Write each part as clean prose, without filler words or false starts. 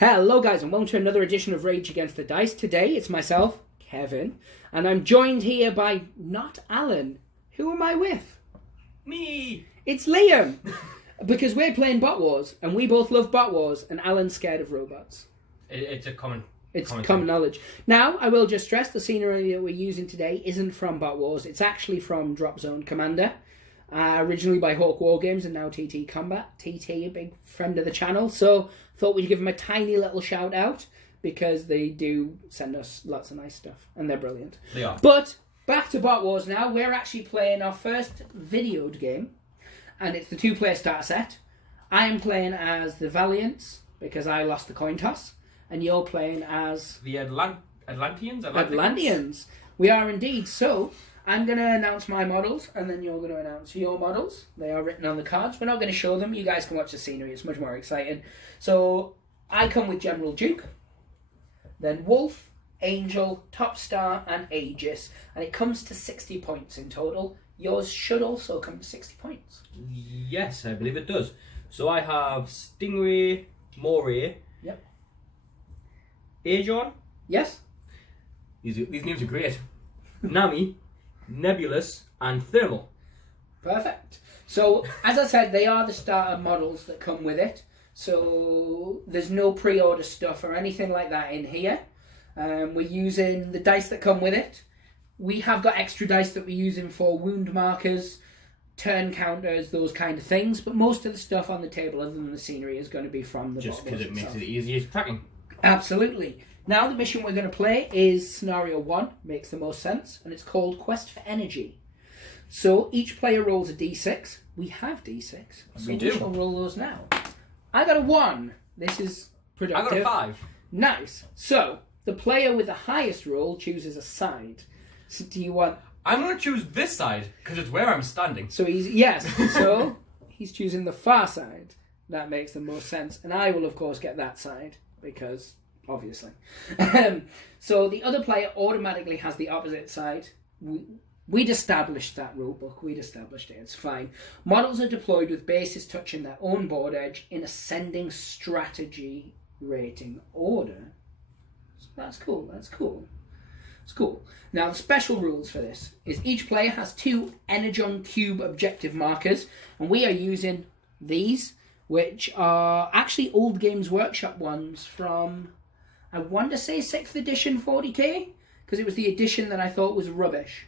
Hello guys and welcome to another edition of Rage Against the Dice. Today it's myself, Kevin, and I'm joined here by not Alan. Who am I with? Me! It's Liam! Because we're playing Bot Wars, and we both love Bot Wars, and Alan's scared of robots. It's a common... It's common knowledge. Now, I will just stress the scenery that we're using today isn't from Bot Wars. It's actually from Drop Zone Commander. Originally by Hawk War Games and now TT Combat. TT, a big friend of the channel, so thought we'd give them a tiny little shout out because they do send us lots of nice stuff and they're brilliant. They are. But back to Bot Wars now. We're actually playing our first videoed game and it's the 2-player starter set. I am playing as the Valiants because I lost the coin toss and you're playing as... The Atlanteans? Atlanteans. We are indeed. So... I'm going to announce my models, and then you're going to announce your models. They are written on the cards. We're not going to show them. You guys can watch the scenery. It's much more exciting. So, I come with General Duke, then Wolf, Angel, Top Star, and Aegis. And it comes to 60 points in total. Yours should also come to 60 points. Yes, I believe it does. So I have Stingray, Moray. Yep. Aegon. Yes. These names are great. Nami. Nebulous and Thermal. Perfect. So, as I said, they are the starter models that come with it. So, there's no pre-order stuff or anything like that in here. We're using the dice that come with it. We have got extra dice that we're using for wound markers, turn counters, those kind of things. But most of the stuff on the table, other than the scenery, is going to be from the Just box because it makes itself. it easier tracking. Absolutely. Now the mission we're going to play is Scenario 1, makes the most sense, and it's called Quest for Energy. So each player rolls a d6. We have d6, so we shall roll those now. I got a 1. This is productive. I got a 5. Nice. So the player with the highest roll chooses a side. So do you want... I'm going to choose this side, because it's where I'm standing. So so he's choosing the far side. That makes the most sense. And I will, of course, get that side, because... obviously. So the other player automatically has the opposite side. We'd established that rulebook. We'd established it. It's fine. Models are deployed with bases touching their own board edge in ascending strategy rating order. So that's cool. That's cool. It's cool. Now, the special rules for this is each player has 2 Energon Cube objective markers, and we are using these, which are actually Old Games Workshop ones from... I want to say 6th edition 40k, because it was the edition that I thought was rubbish.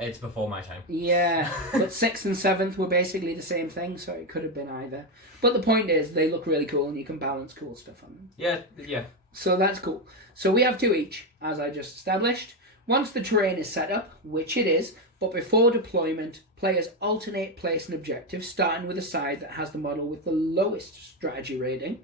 It's before my time. Yeah, but 6th and 7th were basically the same thing, so it could have been either. But the point is, they look really cool, and you can balance cool stuff on them. Yeah. So that's cool. So we have 2 each, as I just established. Once the terrain is set up, which it is, but before deployment, players alternate place an objective, starting with a side that has the model with the lowest strategy rating.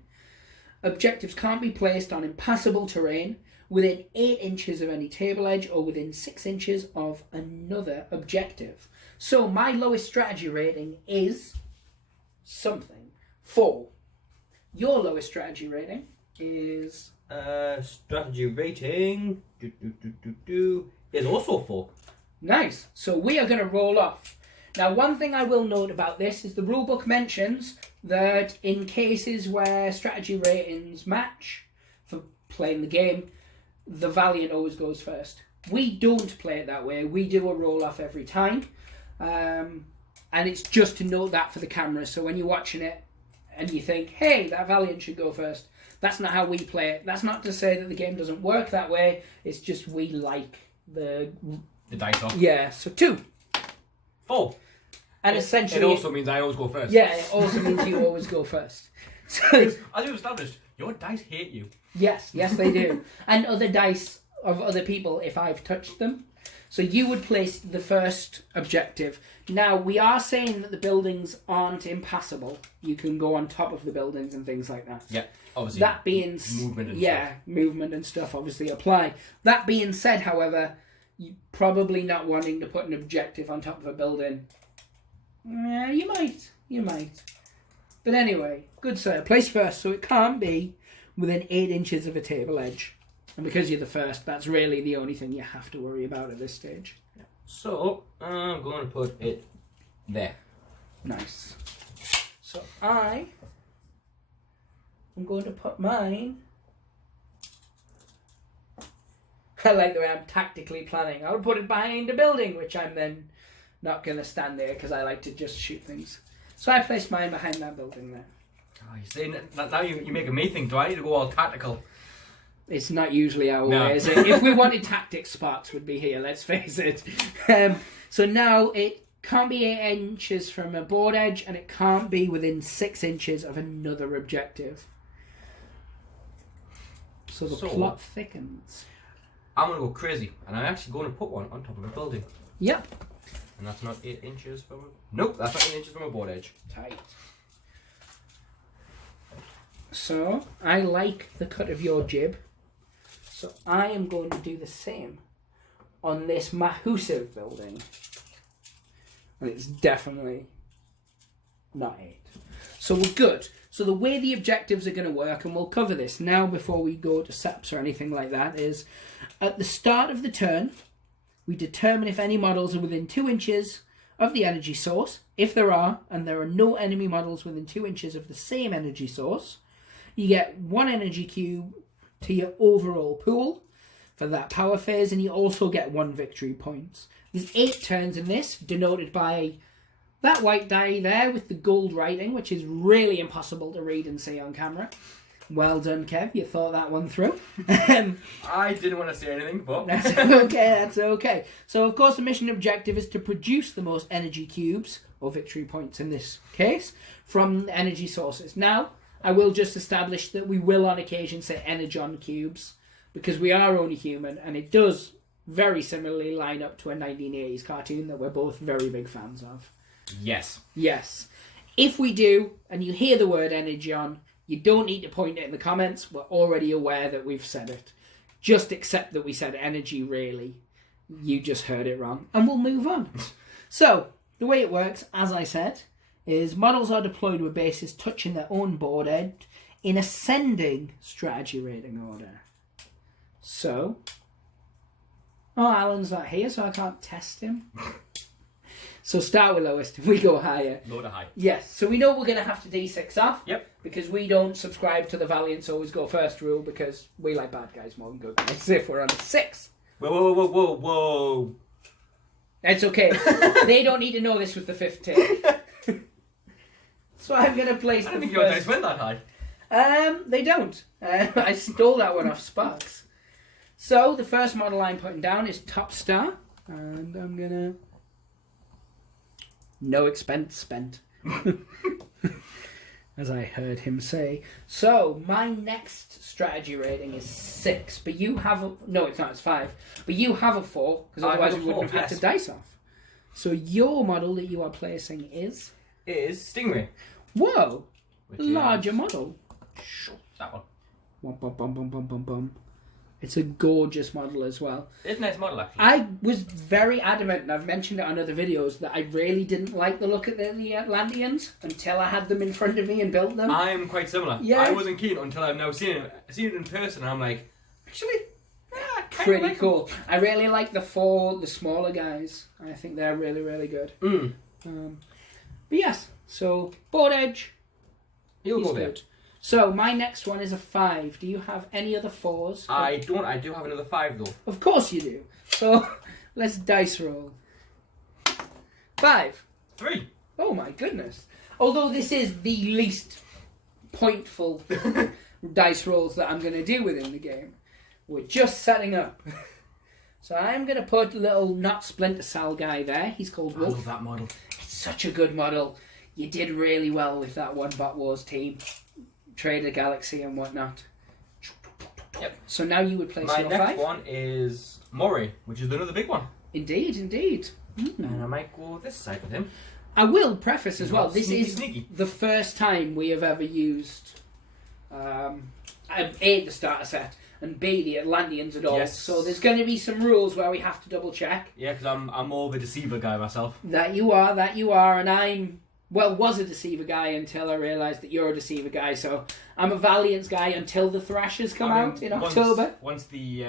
Objectives can't be placed on impassable terrain, within 8 inches of any table edge, or within 6 inches of another objective. So my lowest strategy rating is something. 4. Your lowest strategy rating is... strategy rating... is also 4. Nice. So we are going to roll off. Now, one thing I will note about this is the rulebook mentions that in cases where strategy ratings match for playing the game, the Valiant always goes first. We don't play it that way. We do a roll-off every time. And it's just to note that for the camera. So when you're watching it and you think, hey, that Valiant should go first, that's not how we play it. That's not to say that the game doesn't work that way. It's just we like the dice off. Yeah, so 2. 4. And essentially... It also means I always go first. Yeah, it also means you always go first. So, as you established, your dice hate you. Yes, they do. And other dice of other people if I've touched them. So you would place the first objective. Now, we are saying that the buildings aren't impassable. You can go on top of the buildings and things like that. Yeah, obviously. That being... movement and stuff. Movement and stuff obviously apply. That being said, however, you're probably not wanting to put an objective on top of a building. Yeah, you might. But anyway, good sir. Place first, so it can't be within 8 inches of a table edge. And because you're the first, that's really the only thing you have to worry about at this stage. So, I'm going to put it there. Nice. So I am going to put mine I like the way I'm tactically planning. I'll put it behind a building, which I'm then not going to stand there because I like to just shoot things. So I placed mine behind that building there. Oh, you're saying that now you're making me think, do I need to go all tactical? It's not usually our No. way, is it? If we wanted tactics, Sparks would be here, let's face it. So now it can't be 8 inches from a board edge, and it can't be within 6 inches of another objective. So the plot thickens. I'm going to go crazy, and I'm actually going to put one on top of a building. Yep. And that's not 8 inches from a... Nope, that's not 8 inches from a board edge. Tight. So, I like the cut of your jib. So I am going to do the same on this Mahusiv building. And it's definitely not 8. So we're good. So the way the objectives are going to work, and we'll cover this now before we go to SEPs or anything like that, is at the start of the turn, we determine if any models are within 2 inches of the energy source. If there are, and there are no enemy models within 2 inches of the same energy source, you get 1 energy cube to your overall pool for that power phase, and you also get 1 victory point. There's 8 turns in this, denoted by that white die there with the gold writing, which is really impossible to read and see on camera. Well done, Kev. You thought that one through. I didn't want to say anything, but... That's okay, that's okay. So, of course, the mission objective is to produce the most energy cubes, or victory points in this case, from the energy sources. Now, I will just establish that we will on occasion say energon cubes, because we are only human, and it does very similarly line up to a 1980s cartoon that we're both very big fans of. Yes. Yes. If we do, and you hear the word energon, you don't need to point it in the comments. We're already aware that we've said it. Just accept that we said energy, really. You just heard it wrong. And we'll move on. So, the way it works, as I said, is models are deployed with bases touching their own board edge in ascending strategy rating order. So... Oh, Alan's not here, so I can't test him. So start with lowest, we go higher. Low to high. Yes, so we know we're going to have to D6 off. Yep. Because we don't subscribe to the Valiants always go first rule, because we like bad guys more than good guys if we're on a 6. Whoa. It's okay. They don't need to know this was the 5th take. So I'm going to place I the don't think first... your dice went that high. They don't. I stole that one off Sparks. So the first model I'm putting down is Top Star. And I'm going to... No expense spent. As I heard him say. So, my next strategy rating is 6. But you have a... No, it's not, it's 5. But you have a 4, because otherwise we wouldn't have had to dice off. So, your model that you are placing is... It is Stingray. Whoa! Which Larger is model. that one. Bum, bum, bum. It's a gorgeous model as well. It's a nice model, actually. I was very adamant, and I've mentioned it on other videos, that I really didn't like the look of the Atlanteans until I had them in front of me and built them. I'm quite similar. Yeah. I wasn't keen until I've now seen it in person, and I'm like, actually, yeah, Pretty like cool. I really like the smaller guys. I think they're really, really good. But yes, so board edge. He'll He's go there. good. So my next one is a 5. Do you have any other 4s? I don't. I do have another 5 though. Of course you do. So let's dice roll. 5. 3. Oh my goodness. Although this is the least pointful dice rolls that I'm going to do within the game. We're just setting up. So I'm going to put a little not Splinter Cell guy there. He's called Wolf. I love that model. It's such a good model. You did really well with that one Bot Wars team. Trader Galaxy and whatnot. Yep. So now you would place My your next 5. one is Moray, which is another big one. Indeed. And I might go this side with him. I will preface as well, this is sneaky. the first time we have ever used A, the starter set, and B, the Atlanteans at all. Yes. So there's going to be some rules where we have to double check. Yeah, because I'm more of a deceiver guy myself. That you are, and was a deceiver guy until I realised that you're a deceiver guy. So I'm a Valiants guy until the Thrashers come out in October. Once the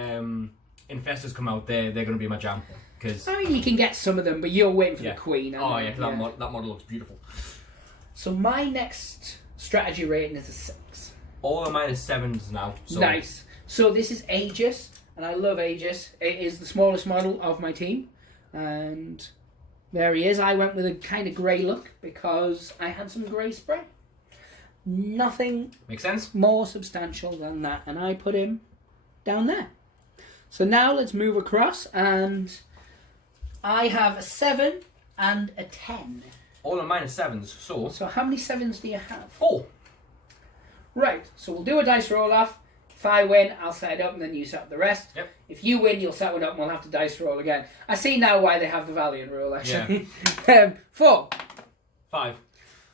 Infestors come out, they're going to be my jam. Cause, I mean, you can get some of them, but you're waiting for the Queen. Oh yeah, because that model looks beautiful. So my next strategy rating is a 6. All of mine is 7s now. So. Nice. So this is Aegis, and I love Aegis. It is the smallest model of my team, and there he is. I went with a kind of grey look because I had some grey spray. Nothing Makes sense. more substantial than that, and I put him down there. So now let's move across, and I have a 7 and a 10. All of mine are 7s, so... So how many 7s do you have? 4. Right, so we'll do a dice roll off. If I win, I'll set it up and then you set up the rest. Yep. If you win, you'll set one up and we'll have to dice roll again. I see now why they have the Valiant rule, actually. Yeah. 4. 5.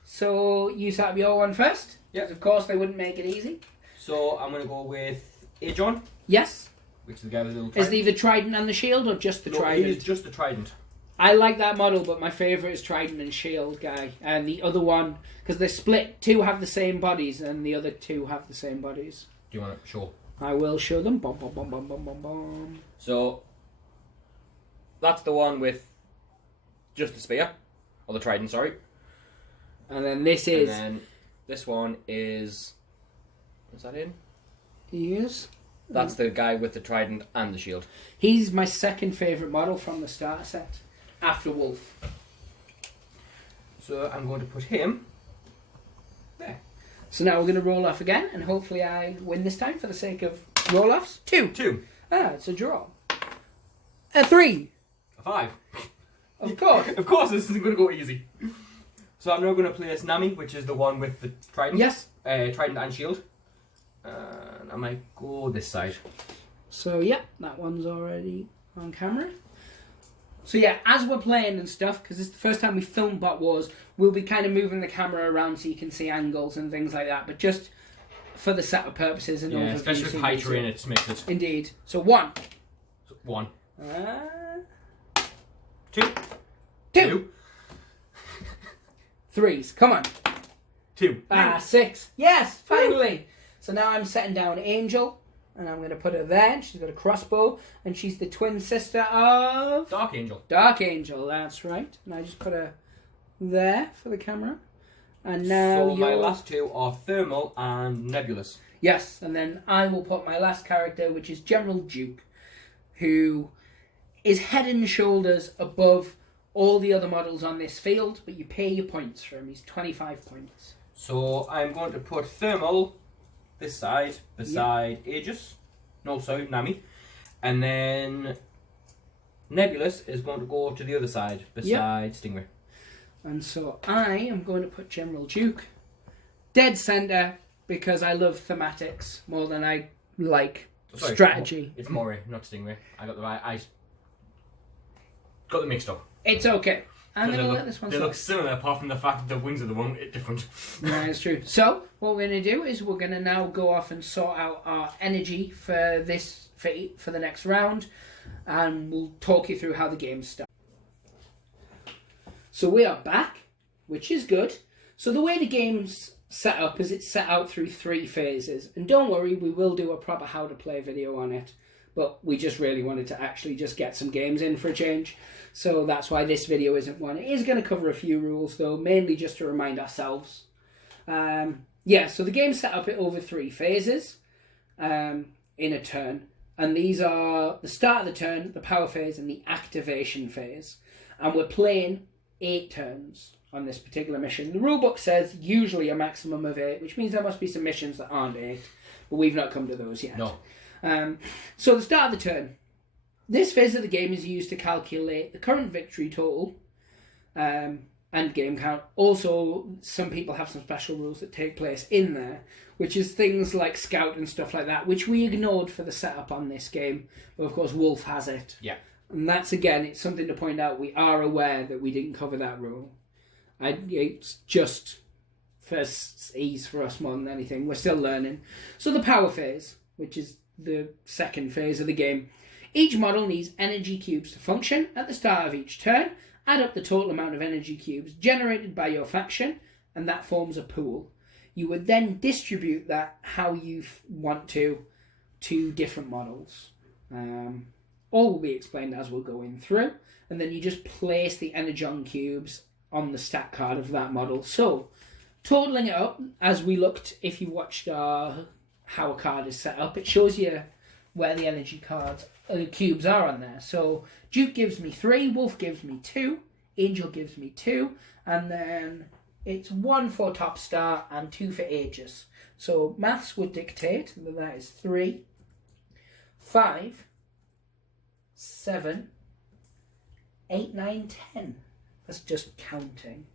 So you set up your one first. Yep. Of course, they wouldn't make it easy. So I'm going to go with Aegon, Yes. which is the guy with the little Is trident. the trident and the shield or just the No, trident? it is just the trident. I like that model, but my favourite is Trident and Shield guy. And the other one, because they're split, 2 have the same bodies, and the other 2 have the same bodies. Do you want to show? I will show them. Bum, bum, bum, bum, bum, bum, bum. So, that's the one with just the spear. Or the trident, sorry. And then this is... And then this one is... Is that in? Yes. That's the guy with the trident and the shield. He's my second favourite model from the starter set, after Wolf. So I'm going to put him there. So now we're going to roll off again, and hopefully I win this time for the sake of roll-offs. 2. 2. Ah, it's a draw. A 3. A 5. Of course. Of course, this isn't going to go easy. So I'm now going to place Nami, which is the one with the trident. Yes. Trident and shield. And I might go this side. So yeah, that one's already on camera. So yeah, as we're playing and stuff, because it's the first time we filmed Bot Wars, we'll be kind of moving the camera around so you can see angles and things like that. But just for the setup purposes and overview. Especially with so high you can see terrain, it. it makes it. Indeed. So 1. So 1. 2. 2. 3s. Come on. 2. 6. Yes, finally. So now I'm setting down Angel, and I'm going to put her there. She's got a crossbow, and she's the twin sister of... Dark Angel. Dark Angel, that's right. And I just put her there for the camera. And now So my last 2 are Thermal and Nebulous. Yes, and then I will put my last character, which is General Duke, who is head and shoulders above all the other models on this field, but you pay your points for him. He's 25 points. So I'm going to put Thermal this side beside Aegis. No, sorry, Nami. And then Nebulous is going to go to the other side beside Stingray. And so I am going to put General Duke dead centre because I love thematics more than I like strategy. It's Moray, not Stingray. I got them mixed up. It's okay. I'm going to let this one They slide. look similar apart from the fact that the wings are the one different. That is true. So what we're going to do is we're going to now go off and sort out our energy for this for the next round, and we'll talk you through how the game starts. So we are back, which is good. So the way the game's set up is it's set out through 3 phases, and don't worry, we will do a proper how to play video on it. But we just really wanted to actually just get some games in for a change. So that's why this video isn't one. It is going to cover a few rules, though, mainly just to remind ourselves. So the game's set up over 3 phases in a turn. And these are the start of the turn, the power phase, and the activation phase. And we're playing 8 turns on this particular mission. The rulebook says usually a maximum of 8, which means there must be some missions that aren't 8. But we've not come to those yet. No. So the start of the turn. This phase of the game is used to calculate the current victory total and game count. Also, some people have some special rules that take place in there, which is things like scout and stuff like that, which we ignored for the setup on this game. But of course, Wolf has it. Yeah. And that's, again, it's something to point out. We are aware that we didn't cover that rule. It's just for ease for us more than anything. We're still learning. So the power phase, which is the second phase of the game. Each model needs energy cubes to function. At the start of each turn, add up the total amount of energy cubes generated by your faction, and that forms a pool. You would then distribute that how you want to different models. All will be explained as we're going through, and then you just place the energon cubes on the stat card of that model. So, totaling it up, as we looked, if you watched how a card is set up, it shows you where the energy cards, cubes are on there. So Duke gives me 3, Wolf gives me 2, Angel gives me 2, and then it's 1 for Top Star and 2 for Aegis. So maths would dictate that is 3, 5, 7, 8, 9, 10. That's just counting.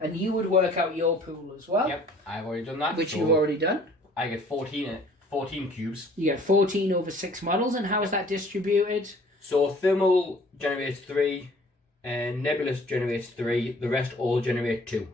And you would work out your pool as well. Yep, I've already done that. Which you've already done. I get 14 cubes. You get 14 over 6 models, and how is that distributed? So Thermal generates 3, and Nebulous generates 3, the rest all generate 2.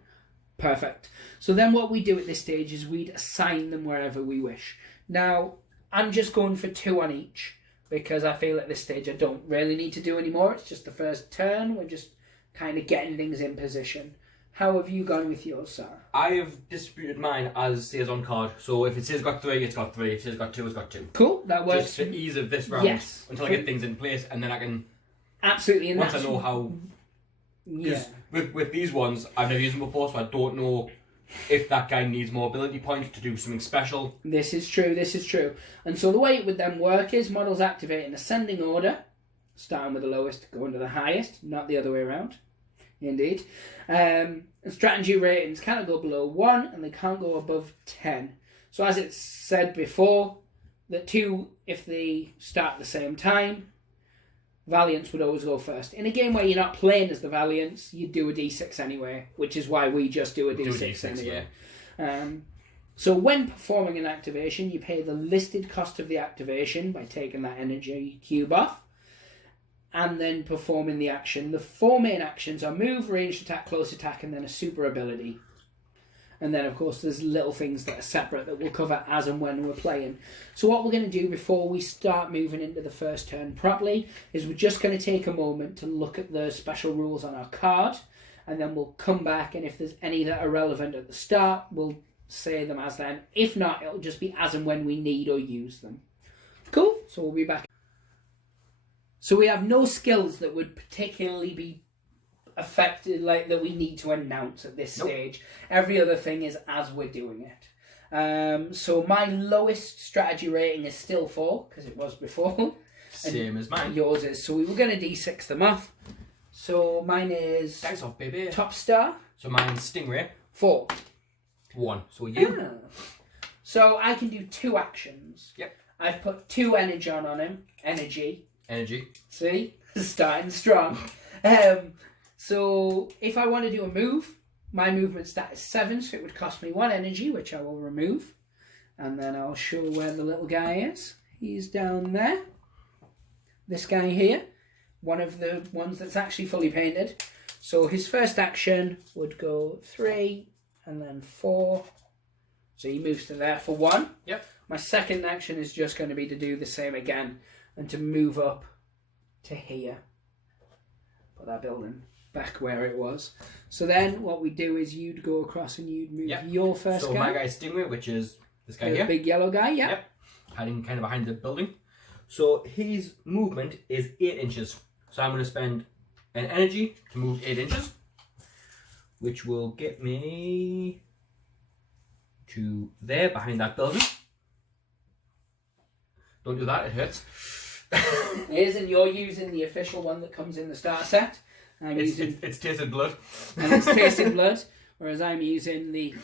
Perfect. So then what we do at this stage is we'd assign them wherever we wish. Now, I'm just going for 2 on each, because I feel at this stage I don't really need to do any more. It's just the first turn. We're just kind of getting things in position. How have you gone with yours, sir? I have distributed mine as it says on card. So if it says got 3, it's got 3. If it says got 2, it's got 2. Cool, that works. Just for ease of this round. Yes. Until I get things in place, and then I can... Absolutely. And once I know how... Yeah. With these ones, I've never used them before, so I don't know if that guy needs more ability points to do something special. This is true. And so the way it would then work is models activate in ascending order, starting with the lowest, going to the highest, not the other way around. Indeed. And strategy ratings cannot go below 1 and they can't go above 10. So as it's said before, the 2, if they start at the same time, Valiants would always go first. In a game where you're not playing as the Valiants, you do a D6 anyway, which is why we just do a D6 anyway. Yeah. So when performing an activation, you pay the listed cost of the activation by taking that energy cube off, and then performing the action. The 4 main actions are move, ranged attack, close attack, and then a super ability. And then, of course, there's little things that are separate that we'll cover as and when we're playing. So what we're going to do before we start moving into the first turn properly is we're just going to take a moment to look at the special rules on our card, and then we'll come back, and if there's any that are relevant at the start, we'll say them as then. If not, it'll just be as and when we need or use them. Cool? So we'll be back. So we have no skills that would particularly be affected, like that we need to announce at this stage. Every other thing is as we're doing it. So my lowest strategy rating is still 4, because it was before. Same as mine. Yours is. So we were going to D6 them off. So mine is... Thanks off, baby. Top Star. So mine's Stingray. 4. 1. So you. So I can do 2 actions. Yep. I've put 2 energy on him. Energy. See? Starting strong. So if I want to do a move, my movement stat is 7, so it would cost me 1 energy, which I will remove. And then I'll show where the little guy is. He's down there. This guy here. One of the ones that's actually fully painted. So his first action would go 3 and then 4. So he moves to there for 1. Yep. My second action is just going to be to do the same again and to move up to here. Put that building back where it was. So then what we do is you'd go across and you'd move your first guy. So my guy's Stingray, which is this guy here. The big yellow guy, yeah. Yep. Hiding kind of behind the building. So his movement is 8 inches. So I'm going to spend an energy to move 8 inches, which will get me to there behind that building. Don't do that, it hurts. It is, and you're using the official one that comes in the starter set. It's tasted blood. And it's tasted blood, whereas I'm using the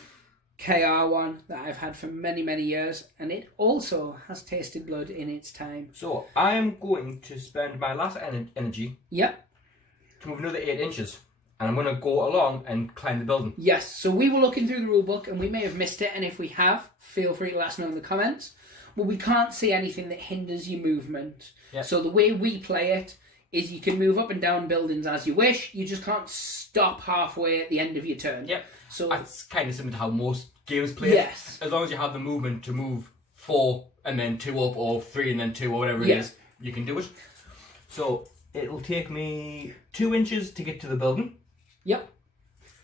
KR one that I've had for many, many years, and it also has tasted blood in its time. So I am going to spend my last energy to move another 8 inches. And I'm going to go along and climb the building. Yes, so we were looking through the rule book and we may have missed it, and if we have, feel free to let us know in the comments. But we can't see anything that hinders your movement. Yep. So the way we play it is you can move up and down buildings as you wish, you just can't stop halfway at the end of your turn. Yep. So that's kind of similar to how most games play. Yes. As long as you have the movement to move 4 and then 2 up, or 3 and then 2, or whatever it is, you can do it. So it'll take me 2 inches to get to the building. Yep.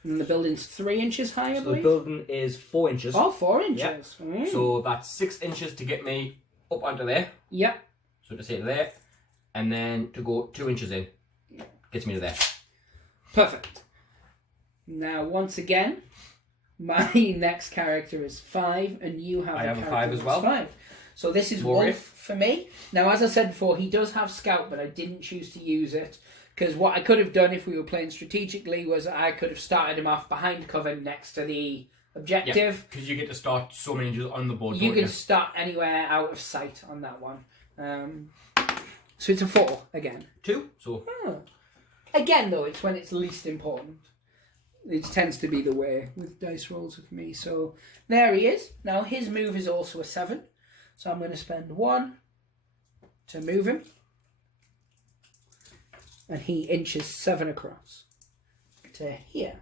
And the building's 3 inches high, I So believe? the building is 4 inches. Oh, 4 inches. Yep. Mm. So that's 6 inches to get me up onto there. Yep. So to say to there, and then to go 2 inches in, gets me to there. Perfect. Now, once again, my next character is 5, and you have I a have a character 5 as that's well. 5. So this is Moray. Wolf for me. Now, as I said before, he does have Scout, but I didn't choose to use it. Because what I could have done if we were playing strategically was I could have started him off behind cover next to the objective. Because you get to start so many inches on the board. You can start anywhere out of sight on that one. So it's a 4 again. 2. So Again, though, it's when it's least important. It tends to be the way with dice rolls with me. So there he is. Now his move is also a 7. So I'm going to spend 1 to move him. And he inches 7 across to here.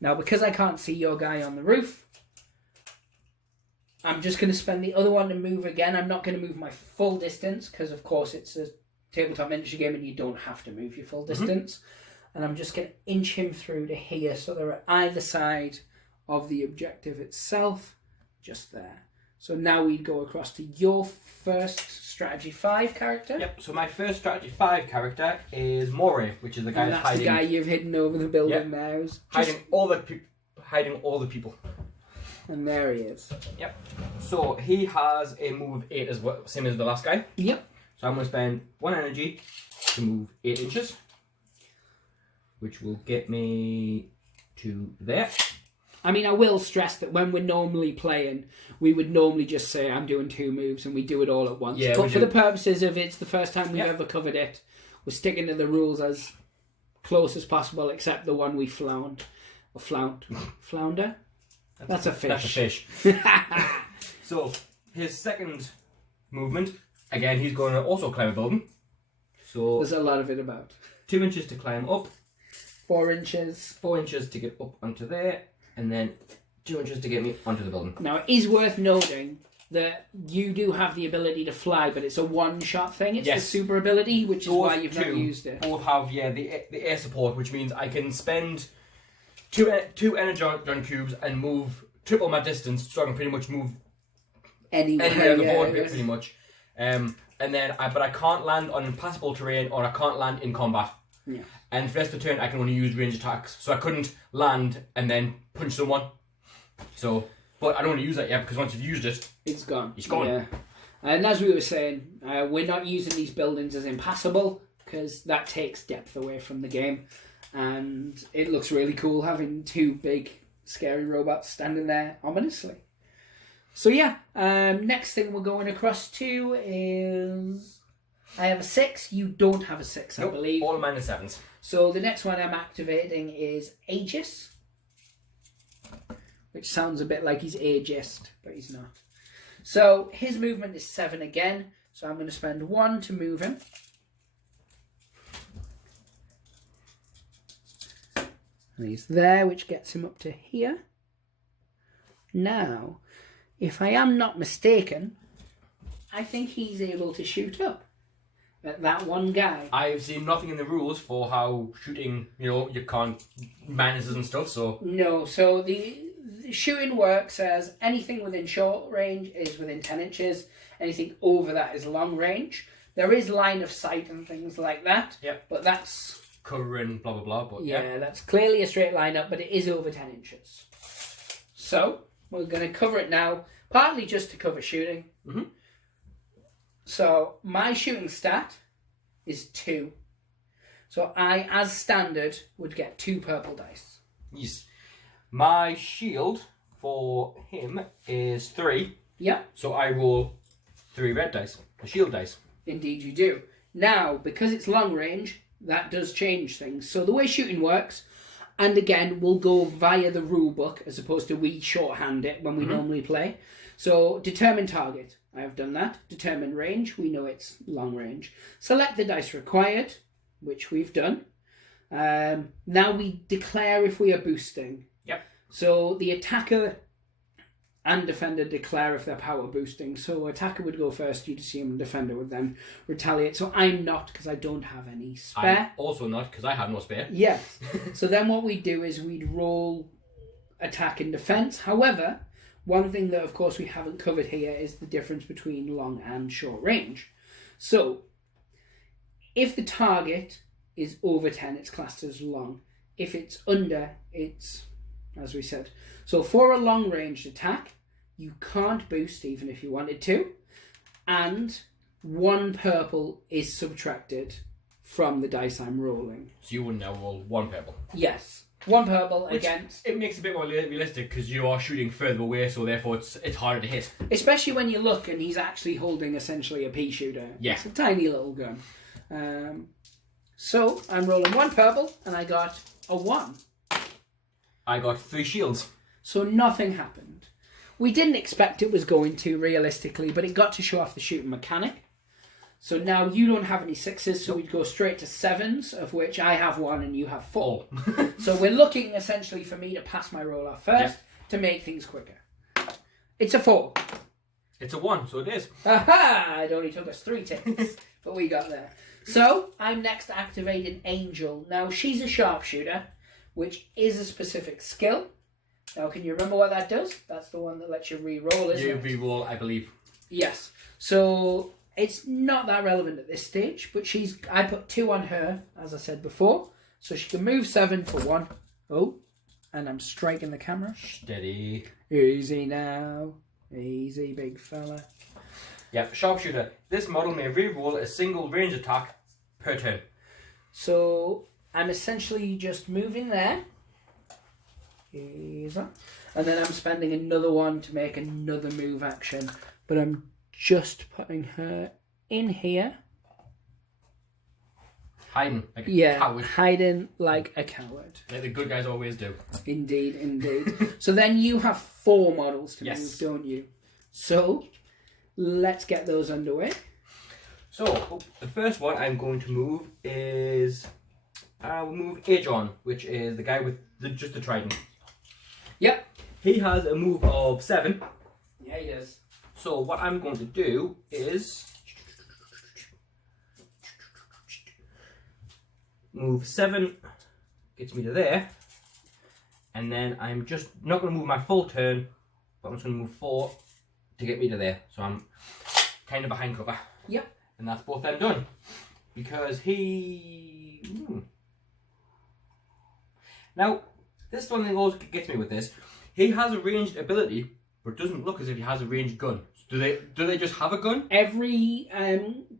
Now, because I can't see your guy on the roof, I'm just going to spend the other one to move again. I'm not going to move my full distance because, of course, it's a tabletop miniature game and you don't have to move your full distance. And I'm just going to inch him through to here so they're at either side of the objective itself, just there. So now we'd go across to your first Strategy 5 character. Yep, so my first Strategy 5 character is Moray, which is the guy And that's hiding... the guy you've hidden over the building there. Hiding all the people. And there he is. Yep. So he has a move of 8 as well, same as the last guy. Yep. So I'm going to spend 1 energy to move 8 inches, which will get me to there. I mean, I will stress that when we're normally playing, we would normally just say, I'm doing 2 moves, and we do it all at once. Yeah, but for the purposes of it's the first time we've Yep. ever covered it, we're sticking to the rules as close as possible, except the one we flound. Or flounder? That's a fish. That's a fish. So his second movement, again, he's going to also climb a building. So There's a lot of it about. 2 inches to climb up, 4 inches. 4 inches to get up onto there, and then 2 inches to get me onto the building. Now, it is worth noting that you do have the ability to fly, but it's a one-shot thing. It's the super ability, which is why you've not used it. Both have the air support, which means I can spend two energon cubes and move triple my distance, so I can pretty much move anywhere on the board, pretty much. But I can't land on impassable terrain, or I can't land in combat. Yeah. And for the rest of the turn, I can only use range attacks, so I couldn't land and then punch someone. So, but I don't want to use that yet because once you've used it, it's gone. It's gone. Yeah. And as we were saying, we're not using these buildings as impassable because that takes depth away from the game, and it looks really cool having 2 big scary robots standing there ominously. So yeah, next thing we're going across to is I have a 6. You don't have a 6, I believe. All mine are 7s. So the next one I'm activating is Aegis, which sounds a bit like he's ageist, but he's not. So his movement is 7 again, so I'm going to spend 1 to move him. And he's there, which gets him up to here. Now, if I am not mistaken, I think he's able to shoot up at that one guy. I've seen nothing in the rules for how shooting, you can't minuses and stuff, so... No, so the shooting works as anything within short range is within 10 inches. Anything over that is long range. There is line of sight and things like that. Yep. But that's... cover and blah, blah, blah, but yeah, that's clearly a straight line up, but it is over 10 inches. So, we're going to cover it now, partly just to cover shooting. Mm-hmm. So, my shooting stat is 2. So, I, as standard, would get 2 purple dice. Yes. My shield for him is 3. Yeah. So I roll 3 red dice, the shield dice. Indeed you do. Now, because it's long range, that does change things. So the way shooting works, and again, we'll go via the rule book as opposed to we shorthand it when we normally play. So determine target. I have done that. Determine range. We know it's long range. Select the dice required, which we've done. Now we declare if we are boosting. Yep. So the attacker and defender declare if they're power boosting. So attacker would go first, you'd assume, and defender would then retaliate. So I'm not, because I don't have any spare. I'm also not, because I have no spare. Yes. So then what we'd do is we'd roll attack and defense. However, one thing that of course we haven't covered here is the difference between long and short range. So if the target is over 10, it's classed as long. If it's under, it's, as we said. So for a long-ranged attack, You can't boost even if you wanted to. And 1 purple is subtracted from the dice I'm rolling. So you wouldn't now roll 1 purple. Yes. 1 purple Which against... It makes it a bit more realistic because you are shooting further away, so therefore it's harder to hit. Especially when you look and he's actually holding essentially a pea shooter. Yeah. It's a tiny little gun. So I'm rolling 1 purple and I got a 1. I got 3 shields. So nothing happened. We didn't expect it was going to, realistically, but it got to show off the shooting mechanic. So now you don't have any 6s, so we'd go straight to 7s, of which I have 1 and you have 4. So we're looking essentially for me to pass my roll off first to make things quicker. It's a 4. It's a 1, so it is. Aha! It only took us 3 ticks, but we got there. So I'm next activating Angel. Now she's a sharpshooter, which is a specific skill. Now, can you remember what that does? That's the one that lets you re-roll, isn't it? You re-roll, I believe. Yes. So it's not that relevant at this stage, but I put 2 on her, as I said before, so she can move 7 for 1. Oh, and I'm striking the camera. Steady. Easy now. Easy, big fella. Yep, sharpshooter. This model may re-roll a single range attack per turn. So I'm essentially just moving there. Easy. And then I'm spending another 1 to make another move action. But I'm just putting her in here. Hiding like a coward. Hiding like a coward. Like the good guys always do. Indeed, indeed. So then you have 4 models to move, don't you? So let's get those underway. So the first one I'm going to move is we'll move Aegon, which is the guy with just the trident. Yep. He has a move of 7. Yeah, he does. So what I'm going to do is move 7, gets me to there, and then I'm just not going to move my full turn, but I'm just going to move 4 to get me to there. So I'm kind of behind cover. Yep. And that's both them done. Because he... Now, this one thing always gets me with this. He has a ranged ability, but it doesn't look as if he has a ranged gun. Do they just have a gun? Every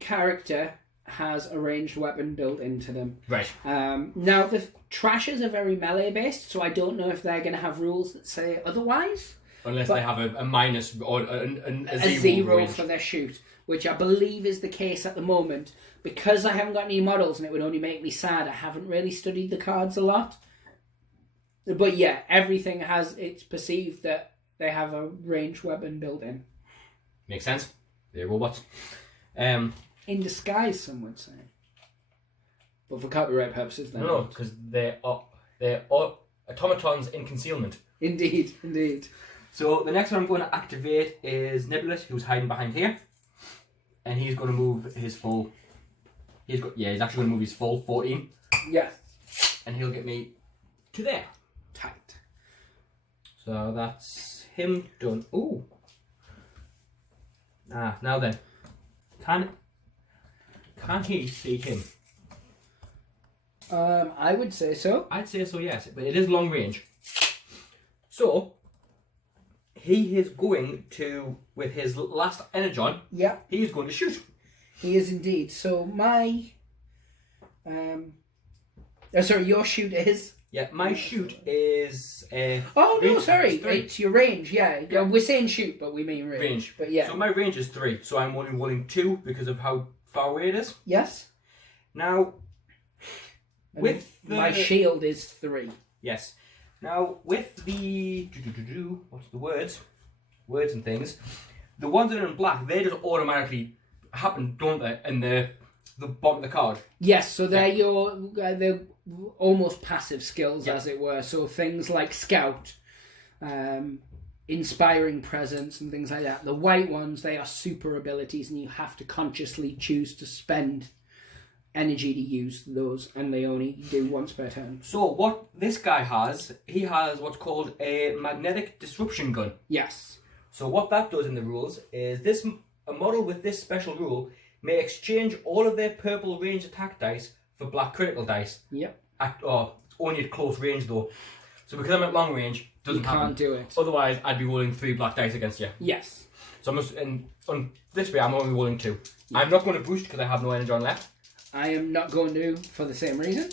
character has a ranged weapon built into them. Right. Now, the trashers are very melee based, so I don't know if they're going to have rules that say otherwise. Unless they have a minus or a 0 for their shoot, which I believe is the case at the moment. Because I haven't got any models and it would only make me sad, I haven't really studied the cards a lot. But yeah, everything it's perceived that they have a ranged weapon built in. Makes sense. They're robots. In disguise, some would say. But for copyright purposes, they're No, not. because they're automatons in concealment. Indeed, indeed. So the next one I'm going to activate is Nebulous, who's hiding behind here. And he's going to move his full... he's actually going to move his full 14. Yeah. And he'll get me to there. Tight. So that's him done. Ooh. Now then. Can he see him? I would say so. I'd say so, yes. But it is long range. So, he is going to, with his last energon, Yeah. he is going to shoot. He is indeed. So my... sorry, your shoot is... Yeah, my shoot is... Oh, no, range sorry. is 3. It's your range, yeah. We're saying shoot, but we mean range. But yeah. So my range is 3, so I'm only rolling 2 because of how far away it is. Yes. Now, with the... My shield is 3. Yes. Now, with the... what's the words? Words and things. The ones that are in black, they just automatically happen, don't they? In the bottom of the card. Yes, so they're they're almost passive skills, as it were. So things like Scout, Inspiring Presence and things like that. The white ones, they are super abilities and you have to consciously choose to spend energy to use those, and they only do once per turn. So what this guy has, he has what's called a magnetic disruption gun. Yes. So what that does in the rules is a model with this special rule may exchange all of their purple range attack dice for black critical dice. Yep. Only at close range though. So because I'm at long range, Doesn't you happen. can't do it. Otherwise, I'd be rolling 3 black dice against you. Yes. So on this way, I'm only rolling 2. Yeah. I'm not going to boost because I have no energy on left. I am not going to for the same reason.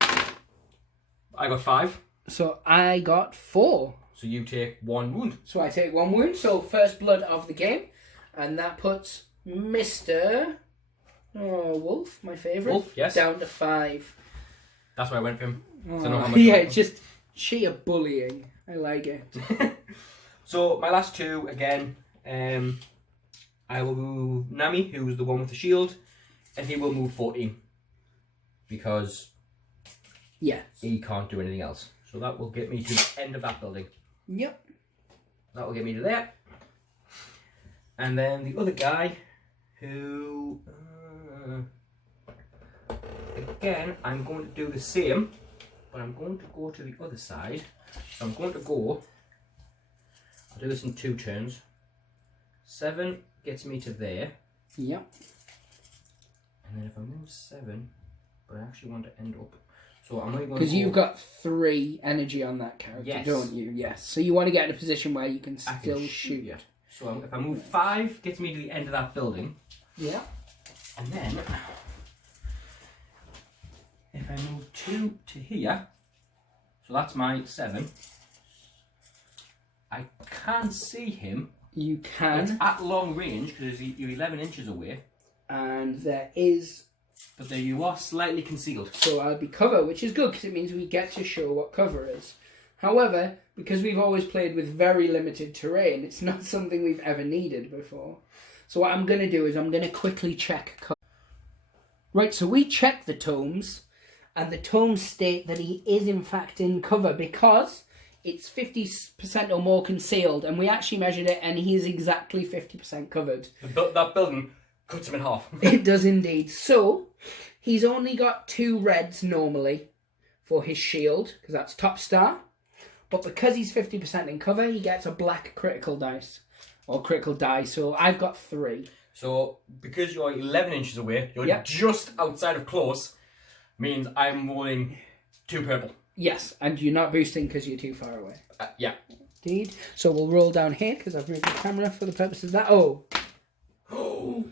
I got 5. So I got 4. So you take 1 wound. So I take 1 wound. So first blood of the game. And that puts Mr. Wolf, my favourite, Wolf, yes. down to 5. That's why I went for him. Oh, So I know how much yeah, just sheer bullying. I like it. So my last 2, again, I will move Nami, who's the one with the shield, and he will move 14. Because he can't do anything else. So that will get me to the end of that building. Yep. That will get me to there. And then the other guy, who... again, I'm going to do the same, but I'm going to go to the other side. So I'm going to go... I'll do this in 2 turns. 7 gets me to there. Yep. And then if I move 7, but I actually want to end up... So I'm only going to Because you've got 3 energy on that character, yes. don't you? Yes. So you want to get in a position where you can still shoot. Yeah. So if I move 5, gets me to the end of that building. Yeah. And then... if I move 2 to here... So that's my 7. I can't see him. You can. It's at long range because you're 11 inches away. And there is... But there you are, slightly concealed. So I'll be cover, which is good because it means we get to show what cover is. However, because we've always played with very limited terrain, it's not something we've ever needed before. So what I'm going to do is I'm going to quickly check cover. Right, so we check the tomes, and the tomes state that he is in fact in cover because it's 50% or more concealed, and we actually measured it and he is exactly 50% covered. That building cuts him in half. It does indeed. So, he's only got 2 reds normally for his shield, because that's top star. But because he's 50% in cover, he gets a black critical dice, or critical die, so I've got 3. So, because you're 11 inches away, you're Yep. just outside of close, means I'm rolling 2 purple. Yes, and you're not boosting because you're too far away. Yeah. Indeed. So we'll roll down here, because I've moved the camera for the purposes of that. Oh.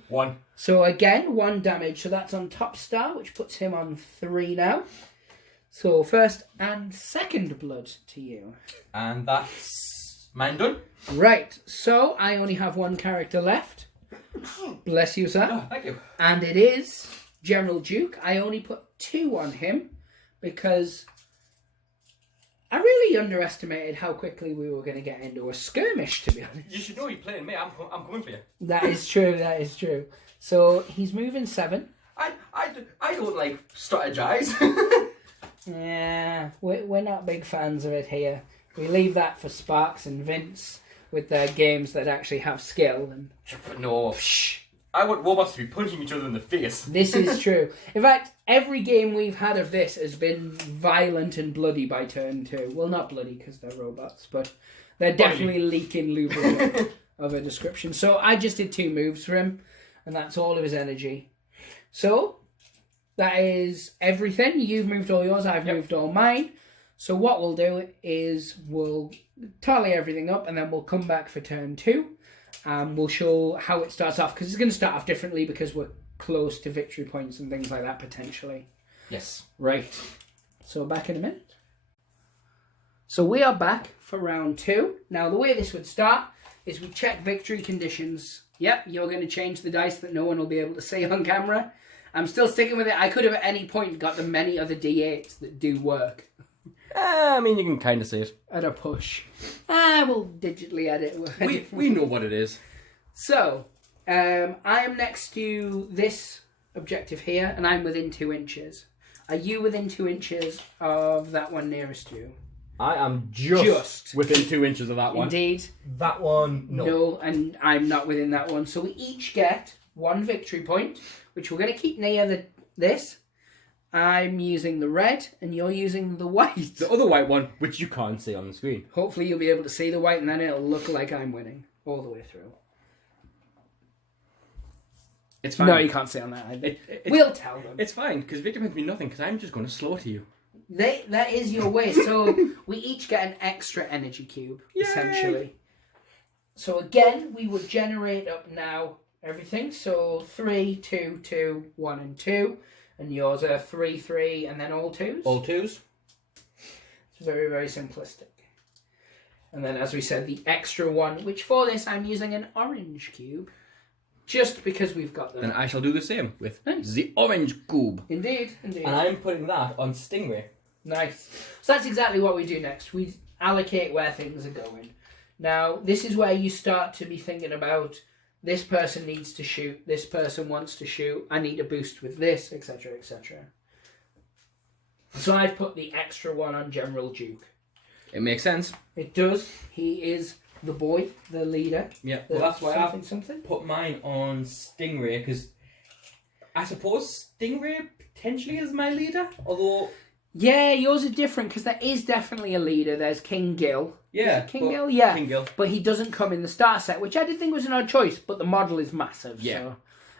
1. So again, 1 damage, so that's on top star, which puts him on 3 now. So first and second blood to you. And that's mine done. Right, so I only have 1 character left. Bless you, sir. Oh, thank you. And it is General Duke. I only put 2 on him because I really underestimated how quickly we were going to get into a skirmish, to be honest. You should know you're playing me. I'm coming for you. That is true, that is true. So he's moving 7. I don't like strategize. Yeah, we're not big fans of it here. We leave that for Sparks and Vince with their games that actually have skill. And No. I want robots to be punching each other in the face. this is true. In fact, every game we've had of this has been violent and bloody by turn 2. Well, not bloody because they're robots, but they're definitely leaking lubricant of a description. So I just did 2 moves for him, and that's all of his energy. So that is everything. You've moved all yours, I've moved all mine. So what we'll do is we'll tally everything up, and then we'll come back for turn 2. We'll show how it starts off, because it's going to start off differently because we're close to victory points and things like that potentially. Yes. Right. So back in a minute. So we are back for round 2. Now the way this would start is we check victory conditions. Yep, you're going to change the dice that no one will be able to see on camera. I'm still sticking with it. I could have at any point got the many other D8s that do work. I mean, you can kind of see it. At a push. We'll digitally edit. We know what it is. So, I am next to this objective here, and I'm within 2 inches. Are you within 2 inches of that one nearest you? I am just within 2 inches of that one. Indeed. That one, no. No, and I'm not within that one. So we each get 1 victory point, which we're going to keep near this. I'm using the red, and you're using the white. The other white one, which you can't see on the screen. Hopefully you'll be able to see the white, and then it'll look like I'm winning all the way through. It's fine. No, you can't see on that. We'll tell them. It's fine, because victory points mean nothing, because I'm just going to slaughter you. That is your way. So we each get an extra energy cube, essentially. So again, we would generate up now everything. So 3, 2, 2, 1 and 2. And yours are 3, 3 and then all 2s? All 2s. It's very, very simplistic. And then, as we said, the extra one, which for this I'm using an orange cube, just because we've got them. And I shall do the same with the orange cube. Indeed. And I'm putting that on Stingray. Nice. So that's exactly what we do next. We allocate where things are going. Now, this is where you start to be thinking about, this person needs to shoot, this person wants to shoot, I need a boost with this, etc., etc. So I've put the extra one on General Duke. It makes sense. It does. He is the boy, the leader. Yeah, well, that's why I something. put mine on Stingray, because I suppose Stingray potentially is my leader, although... Yeah, yours are different, because there is definitely a leader. There's King Gil. Yeah. King Gil? Yeah. King Gil. But he doesn't come in the star set, which I did think was an odd choice, but the model is massive, so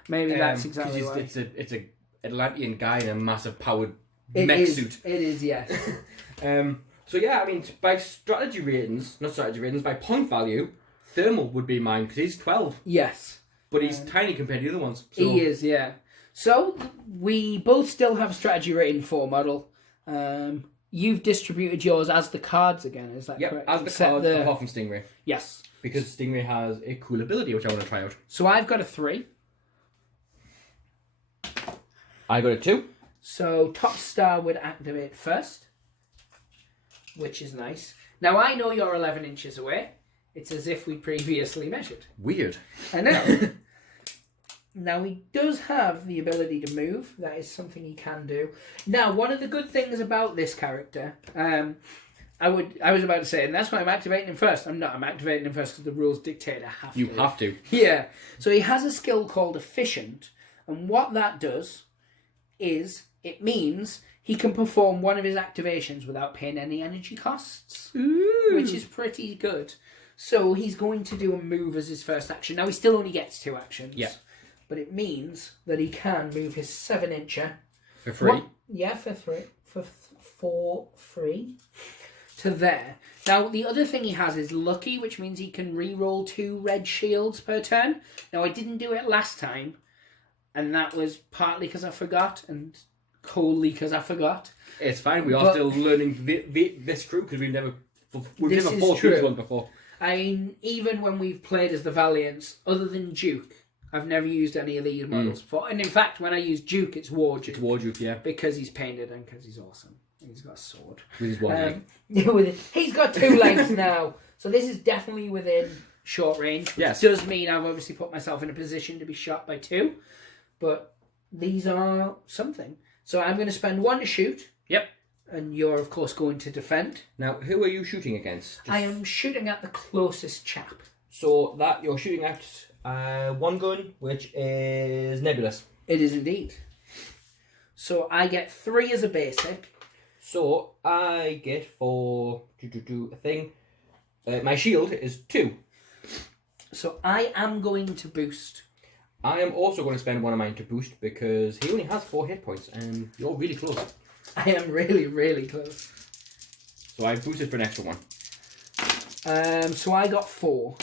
maybe that's exactly why. It's a Atlantean guy in a massive powered It mech is, suit. It is, yes. So yeah, I mean, by strategy ratings, by point value, Thermal would be mine, because he's 12. Yes. But he's tiny compared to the other ones. So. He is, yeah. So, we both still have strategy rating 4 model. You've distributed yours as the cards again, is that correct? As the cards, apart from Stingray. Yes. Because Stingray has a cool ability, which I want to try out. So I've got a 3. I got a 2. So Top Star would activate first, which is nice. Now I know you're 11 inches away. It's as if we previously measured. Weird. I know. Now, he does have the ability to move. That is something he can do. Now, one of the good things about this character, I was about to say, and that's why I'm activating him first. I'm not. I'm activating him first because the rules dictate I have to. You have to. Yeah. So he has a skill called Efficient, and what that does is it means he can perform one of his activations without paying any energy costs, which is pretty good. So he's going to do a move as his first action. Now, he still only gets 2 actions. Yeah. But it means that he can move his 7-incher. For free? For free. To there. Now, the other thing he has is Lucky, which means he can re-roll 2 red shields per turn. Now, I didn't do it last time, and that was partly because I forgot, and wholly because I forgot. It's fine, we are still learning this crew, because we've never fought this one before. I mean, even when we've played as the Valiants, other than Duke, I've never used any of these models before. And in fact, when I use Duke, it's War Duke. It's War Duke, yeah. Because he's painted and because he's awesome. He's got a sword. With his one leg. He's got 2 legs now. So this is definitely within short range. Which does mean I've obviously put myself in a position to be shot by 2. But these are something. So I'm going to spend 1 to shoot. Yep. And you're, of course, going to defend. Now, who are you shooting against? I am shooting at the closest chap. So that you're shooting at... one gun, which is Nebulous. It is indeed. So I get 3 as a basic. So I get for a thing. My shield is 2. So I am going to boost. I am also going to spend 1 of mine to boost because he only has 4 hit points and you're really close. I am really, really close. So I boosted for an extra 1. So I got 4.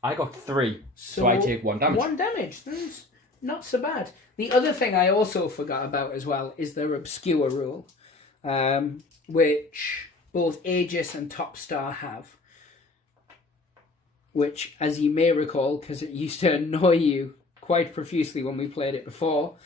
I got 3, so I take 1 damage. 1 damage, that's not so bad. The other thing I also forgot about as well is their Obscure rule, which both Aegis and Top Star have. Which, as you may recall, because it used to annoy you quite profusely when we played it before,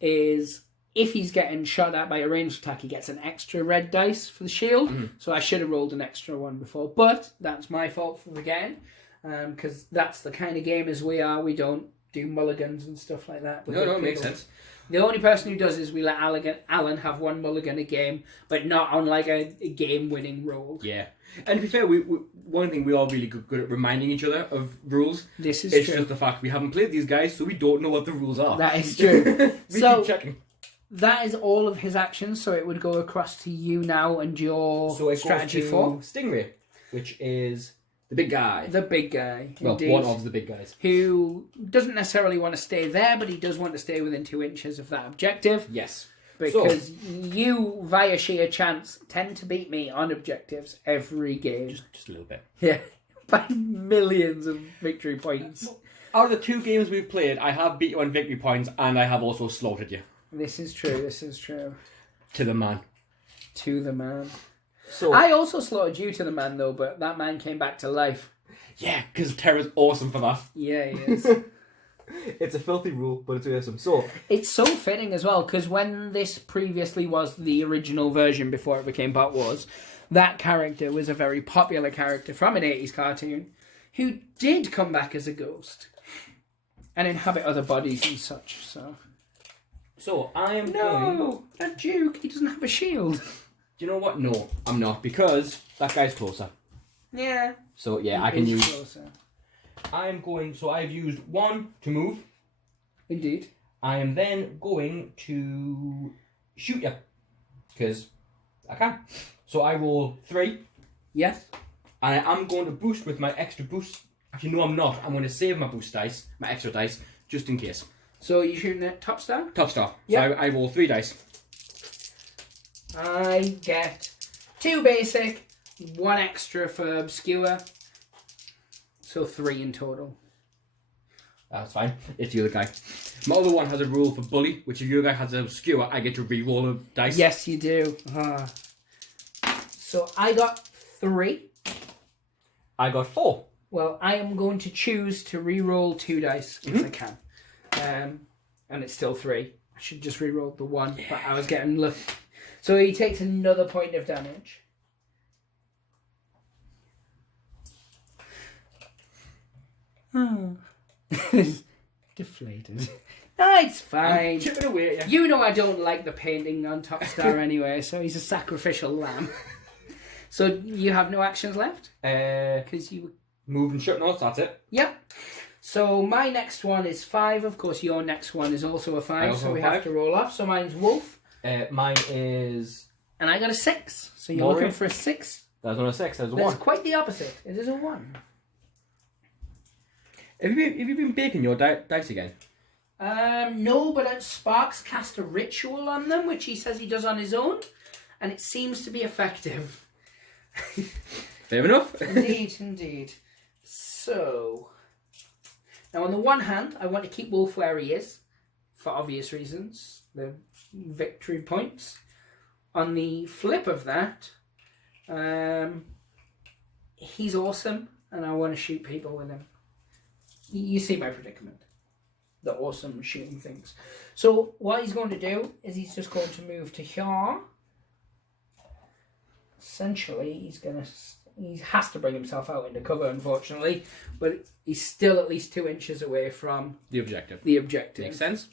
is if he's getting shot at by a ranged attack, he gets an extra red dice for the shield. So I should have rolled an extra 1 before, but that's my fault for forgetting. Because that's the kind of game as we are. We don't do mulligans and stuff like that. No, it makes sense. The only person who does is we let Alan have 1 mulligan a game, but not on like a game-winning roll. Yeah. And to be fair, we one thing we are really good at reminding each other of rules. This is it's true. Just the fact we haven't played these guys, so we don't know what the rules are. That is true. We keep checking. That is all of his actions, so it would go across to you now and your strategy goes to 4. Stingray, which is... the big guy. The big guy. Well, indeed, one of the big guys. Who doesn't necessarily want to stay there, but he does want to stay within 2 inches of that objective. Yes. because you, via sheer chance, tend to beat me on objectives every game. Just a little bit. Yeah, by millions of victory points. Out of the 2 games we've played, I have beat you on victory points, and I have also slaughtered you. This is true. This is true. To the man. To the man. So I also slaughtered you to the man, though, but that man came back to life. yeah, because Terra's awesome for that. Yeah, he is. It's a filthy rule, but it's awesome. So It's so fitting as well, because when this previously was the original version before it became Bot Wars, that character was a very popular character from an 80s cartoon who did come back as a ghost and inhabit other bodies and such, so... I am going... No! That Duke, he doesn't have a shield. Do you know what? No, I'm not, because that guy's closer. Yeah. So yeah, He I can is use... closer. I am going... So I've used 1 to move. Indeed. I am then going to shoot you. Because I can. So I roll 3. Yes. And I am going to boost with my extra boost. Actually, no, I'm not. I'm going to save my boost dice, my extra dice, just in case. So you're shooting at top star? Top star. Yep. So I roll 3 dice. I get 2 basic, 1 extra for obscure. So 3 in total. That's fine. It's the other guy. My other one has a rule for bully, which if the other guy has an obscure, I get to re-roll a dice. Yes, you do. So I got 3. I got 4. Well, I am going to choose to re-roll 2 dice if I can. And it's still 3. I should just re-roll the 1, but I was getting lucky. So he takes another point of damage. Oh. Deflated. No, it's fine. Chip it away at you. You know I don't like the painting on Top Star anyway, so he's a sacrificial lamb. So you have no actions left? Because you... Move and shut notes, that's it. Yep. So my next one is 5. Of course, your next one is also a 5, so we have to roll off. So mine's Wolf. Mine is... And I got a 6. So you're Maury. looking for a 6. That's not a 6, that's a That's 1. quite the opposite. It is a 1. Have you been baking your dice again? No, but Sparks cast a ritual on them, which he says he does on his own, and it seems to be effective. Fair enough. Indeed, indeed. So, now on the one hand, I want to keep Wolf where he is, for obvious reasons, the victory points. On the flip of that, he's awesome, and I want to shoot people with him. You see my predicament. The awesome shooting things. So what he's going to do is he's just going to move to here. Essentially, he has to bring himself out into cover, unfortunately, but he's still at least 2 inches away from The objective. Makes sense.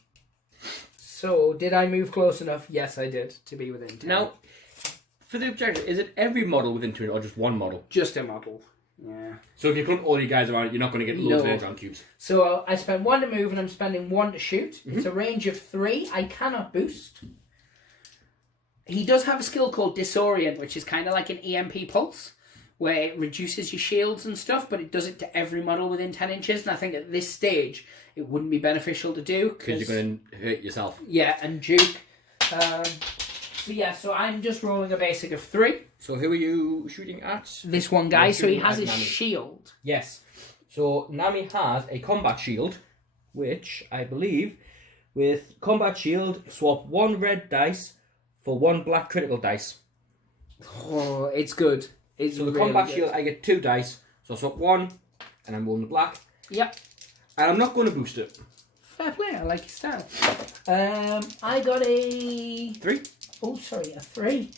So, did I move close enough? Yes, I did, to be within 10. Now, for the objective, is it every model within 2 or just one model? Just a model. Yeah. So if you clump all you guys around, you're not going to get loads of energon cubes. So I spent 1 to move and I'm spending 1 to shoot. It's a range of 3. I cannot boost. He does have a skill called Disorient, which is kind of like an EMP pulse, where it reduces your shields and stuff, but it does it to every model within 10 inches. And I think at this stage, it wouldn't be beneficial to do. Because you're going to hurt yourself. Yeah, and Duke. So I'm just rolling a basic of 3. So who are you shooting at? This one guy, so he shooting has at his Nami. shield. Yes. So Nami has a combat shield, which I believe, with combat shield, swap 1 red dice for 1 black critical dice. Oh, it's good. It's So the really combat good. shield, I get 2 dice. So I swap 1, and I'm rolling the black. Yep. And I'm not going to boost it. Fair play, I like your style. I got a... 3. Oh, sorry, a 3.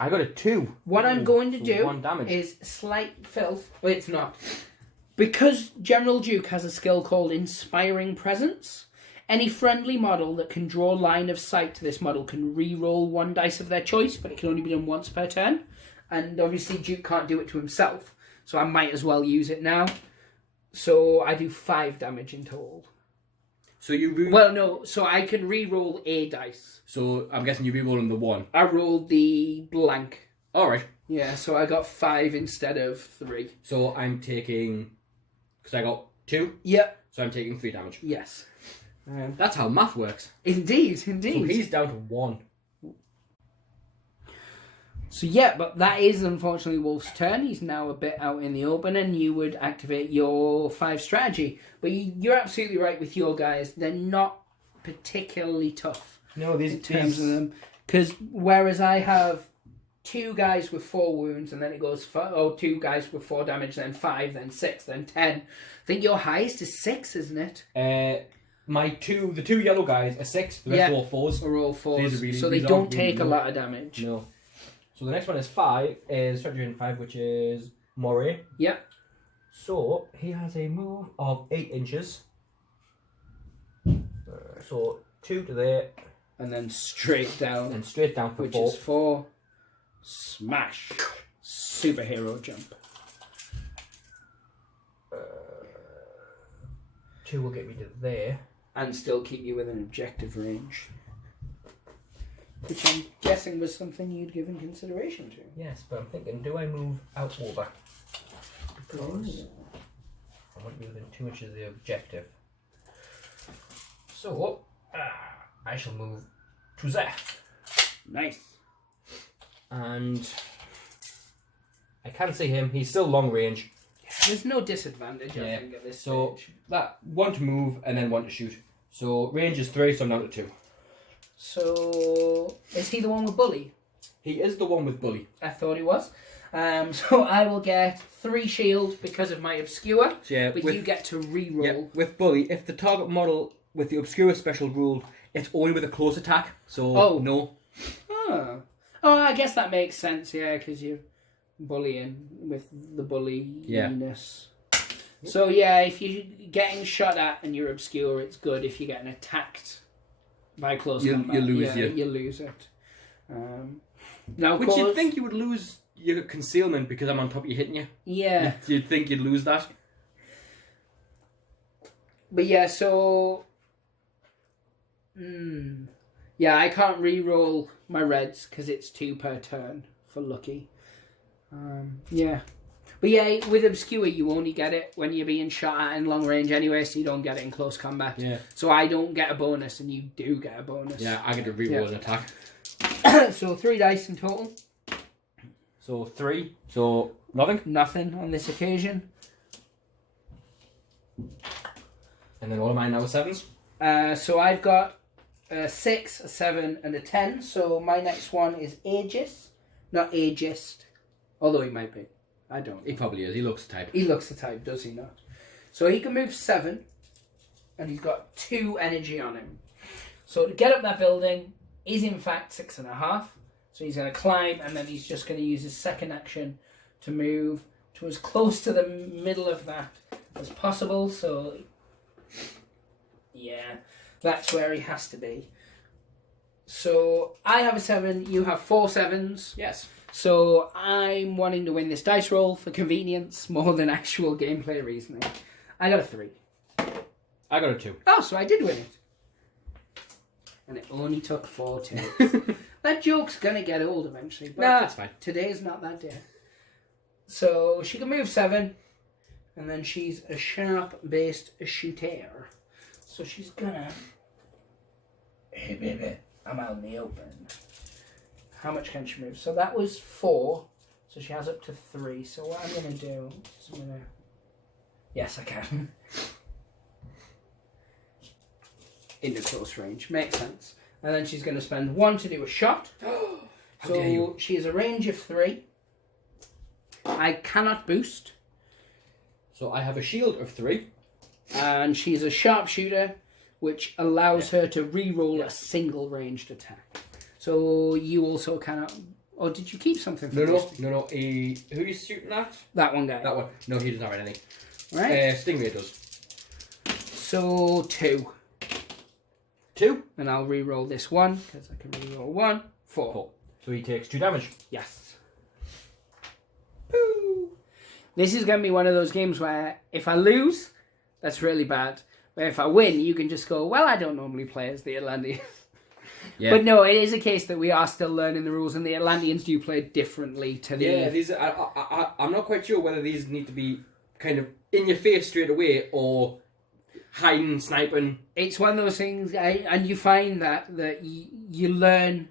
I got a 2. What I'm going to So do 1 damage. is slight filth. Well, it's not. Because General Duke has a skill called Inspiring Presence, any friendly model that can draw line of sight to this model can re-roll 1 dice of their choice, but it can only be done once per turn. And obviously Duke can't do it to himself, so I might as well use it now. So I do 5 damage in total. So you Well, no, so I can re-roll a dice. So I'm guessing you're re-rolling the 1. I rolled the blank. Alright. Yeah, so I got 5 instead of 3. So I'm taking... Because I got 2. Yep. So I'm taking 3 damage. Yes. That's how math works. Indeed. So he's down to 1. So yeah, but that is unfortunately Wolf's turn. He's now a bit out in the open, and you would activate your 5 strategy. But you're absolutely right with your guys. They're not particularly tough. No, these in terms of them. Because whereas I have 2 guys with 4 wounds, and then it goes 2 guys with 4 damage, then 5, then 6, then 10. I think your highest is 6, isn't it? The 2 yellow guys are 6. The rest are all 4s. Are all 4s. Really, so they don't take a lot of damage. No. So the next one is 5. Is strategy 5, which is Moray. Yep. So he has a move of 8 inches. So 2 to there. And then straight down. And straight down for which 4. Which is 4. Smash. Superhero jump. 2 will get me to there. And still keep you within objective range. Which I'm guessing was something you'd given consideration to. Yes, but I'm thinking, do I move out over? Because I want to be within 2 inches of the objective. So, I shall move to there. Nice. And I can see him. He's still long range. There's no disadvantage, I think, at this stage. That 1 to move and then 1 to shoot. So range is 3, so I'm down to 2. So is he the one with bully? He is the one with bully. I thought he was. So I will get 3 shield because of my obscure. But you get to re-roll. Yeah, with bully, if the target model with the obscure special ruled, it's only with a close attack. So no. Oh, I guess that makes sense. Yeah, because you're bullying with the bulliness. So yeah, if you're getting shot at and you're obscure, it's good. If you're getting attacked by close combat, you lose it. Now, which you'd think you would lose your concealment because I'm on top of you hitting you. Yeah. You'd think you'd lose that. But yeah, so... Yeah, I can't re-roll my reds because it's 2 per turn for lucky. Yeah. But yeah, with obscure you only get it when you're being shot at in long range anyway, so you don't get it in close combat. Yeah. So I don't get a bonus and you do get a bonus. Yeah, I get to re-roll an attack. So 3 dice in total. So 3. So nothing? Nothing on this occasion. And then all of mine now are 7s? So I've got a 6, a 7 and a 10. So my next one is Aegis. Not Aegist. Although he might be. I don't. He probably is. He looks the type. He looks the type, does he not? So he can move 7. And he's got 2 energy on him. So to get up that building is in fact 6.5. So he's going to climb and then he's just going to use his second action to move to as close to the middle of that as possible. So yeah, that's where he has to be. So I have a 7, you have 4 7s. Yes. So I'm wanting to win this dice roll for convenience more than actual gameplay reasoning. I got a 3. I got a 2. Oh, so I did win it. And it only took 4 takes. That joke's going to get old eventually. But nah, that's fine. Today's not that day. So she can move 7. And then she's a sharp-based shooter. So she's going to... Hey, baby. I'm out in the open. How much can she move? So that was 4. So she has up to 3. So what I'm going to do is I'm going to... Yes, I can. Into close range. Makes sense. And then she's going to spend 1 to do a shot. So she has a range of 3. I cannot boost. So I have a shield of 3. And she's a sharpshooter, which allows her to re-roll a single ranged attack. So you also cannot... Or did you keep something for this? No. Who are you shooting at? That one guy. That one. No, he doesn't have anything. Right. Stingray does. So 2. 2. And I'll re-roll this one, because I can re-roll 1. 4. So he takes 2 damage. Yes. Pooh. This is going to be one of those games where if I lose, that's really bad. But if I win, you can just go, well, I don't normally play as the Atlanteans. Yeah. But no, it is a case that we are still learning the rules, and the Atlanteans do play differently to the... Yeah, these I'm not quite sure whether these need to be kind of in your face straight away, or hiding, sniping. It's one of those things, and you find that you learn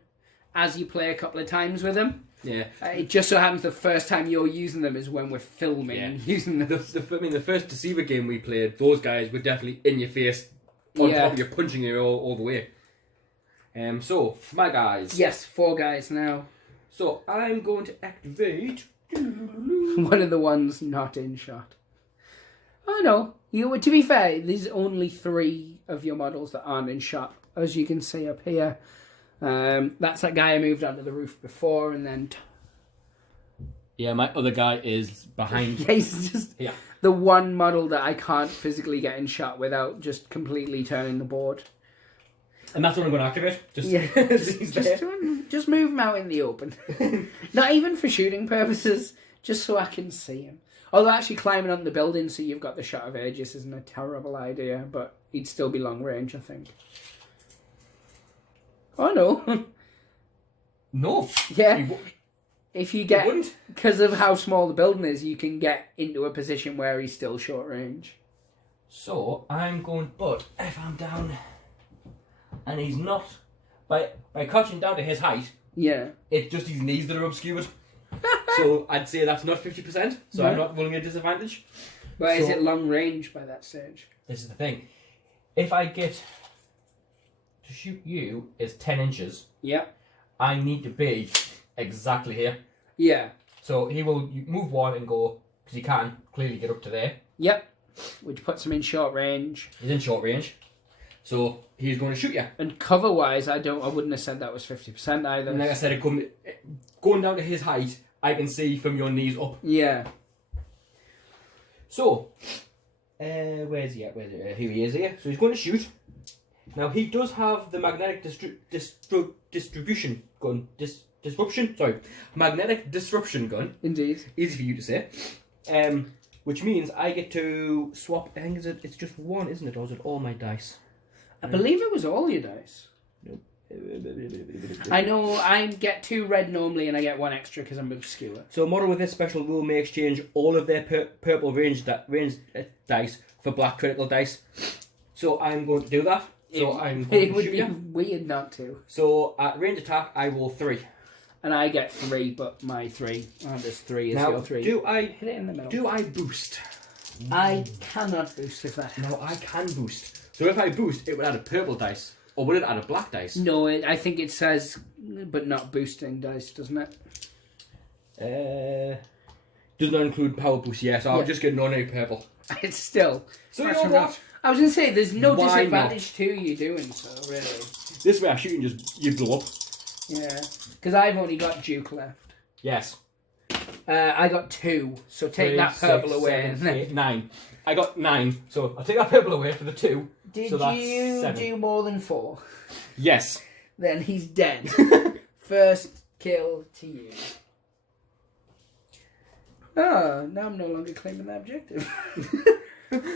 as you play a couple of times with them. Yeah. It just so happens the first time you're using them is when we're filming using them. The first Deceiver game we played, those guys were definitely in your face, on top of you, punching you all the way. So, for my guys. Yes, 4 guys now. So, I'm going to activate... One of the ones not in shot. Oh no, to be fair, there's only 3 of your models that aren't in shot, as you can see up here. That's that guy I moved onto the roof before, and then... Yeah, my other guy is behind. Yeah, he's just the one model that I can't physically get in shot without just completely turning the board. And that's what I'm going to activate. Just move him out in the open. Not even for shooting purposes, just so I can see him. Although actually climbing on the building so you've got the shot of Aegis isn't a terrible idea, but he'd still be long range, I think. Oh no. No. Yeah. If you get, because of how small the building is, you can get into a position where he's still short range. So I'm going, but if I'm down and he's not, by crouching down to his height, it's just his knees that are obscured. So I'd say that's not 50%, so I'm not rolling a disadvantage. But is it long range by that stage? This is the thing. If I get to shoot you is 10 inches, I need to be exactly here. Yeah. So he will move 1 and go, because he can clearly get up to there. Yep. Which puts him in short range. He's in short range. So he's going to shoot you. And cover wise, I wouldn't have said that was 50% either. And like I said, going down to his height, I can see from your knees up. Yeah. So, where's he at? Here he is here. So he's going to shoot. Now he does have the magnetic distribution gun. Magnetic disruption gun. Indeed. Easy for you to say. Which means I get to swap. I think it's just 1, isn't it? Or is it all my dice? I believe it was all your dice. Nope. I know I get 2 red normally and I get 1 extra because I'm obscure. So a model with this special rule may exchange all of their purple range dice for black critical dice. So I'm going to do that. So it would be weird not to. So at range attack, I roll 3. And I get 3, but my 3. This 3 is now, your 3. Do I hit it in the middle? Do I boost? I cannot boost if that. No, I can boost. So if I boost, it would add a purple dice. Or would it add a black dice? No, I think it says, but not boosting dice, doesn't it? Does not include power boost, yes. I'll just get non purple. It's still. So you know what? I was going to say, there's no Why disadvantage to you doing so, really. This way I shoot and you blow up. Yeah. Because I've only got Duke left. Yes. I got 2, so take 3, that purple 6, away. 7, 8, 9. I got 9, so I'll take that purple away for the 2. Did so that's you 7. do more than 4? Yes. Then he's dead. First kill to you. Oh, now I'm no longer claiming that objective.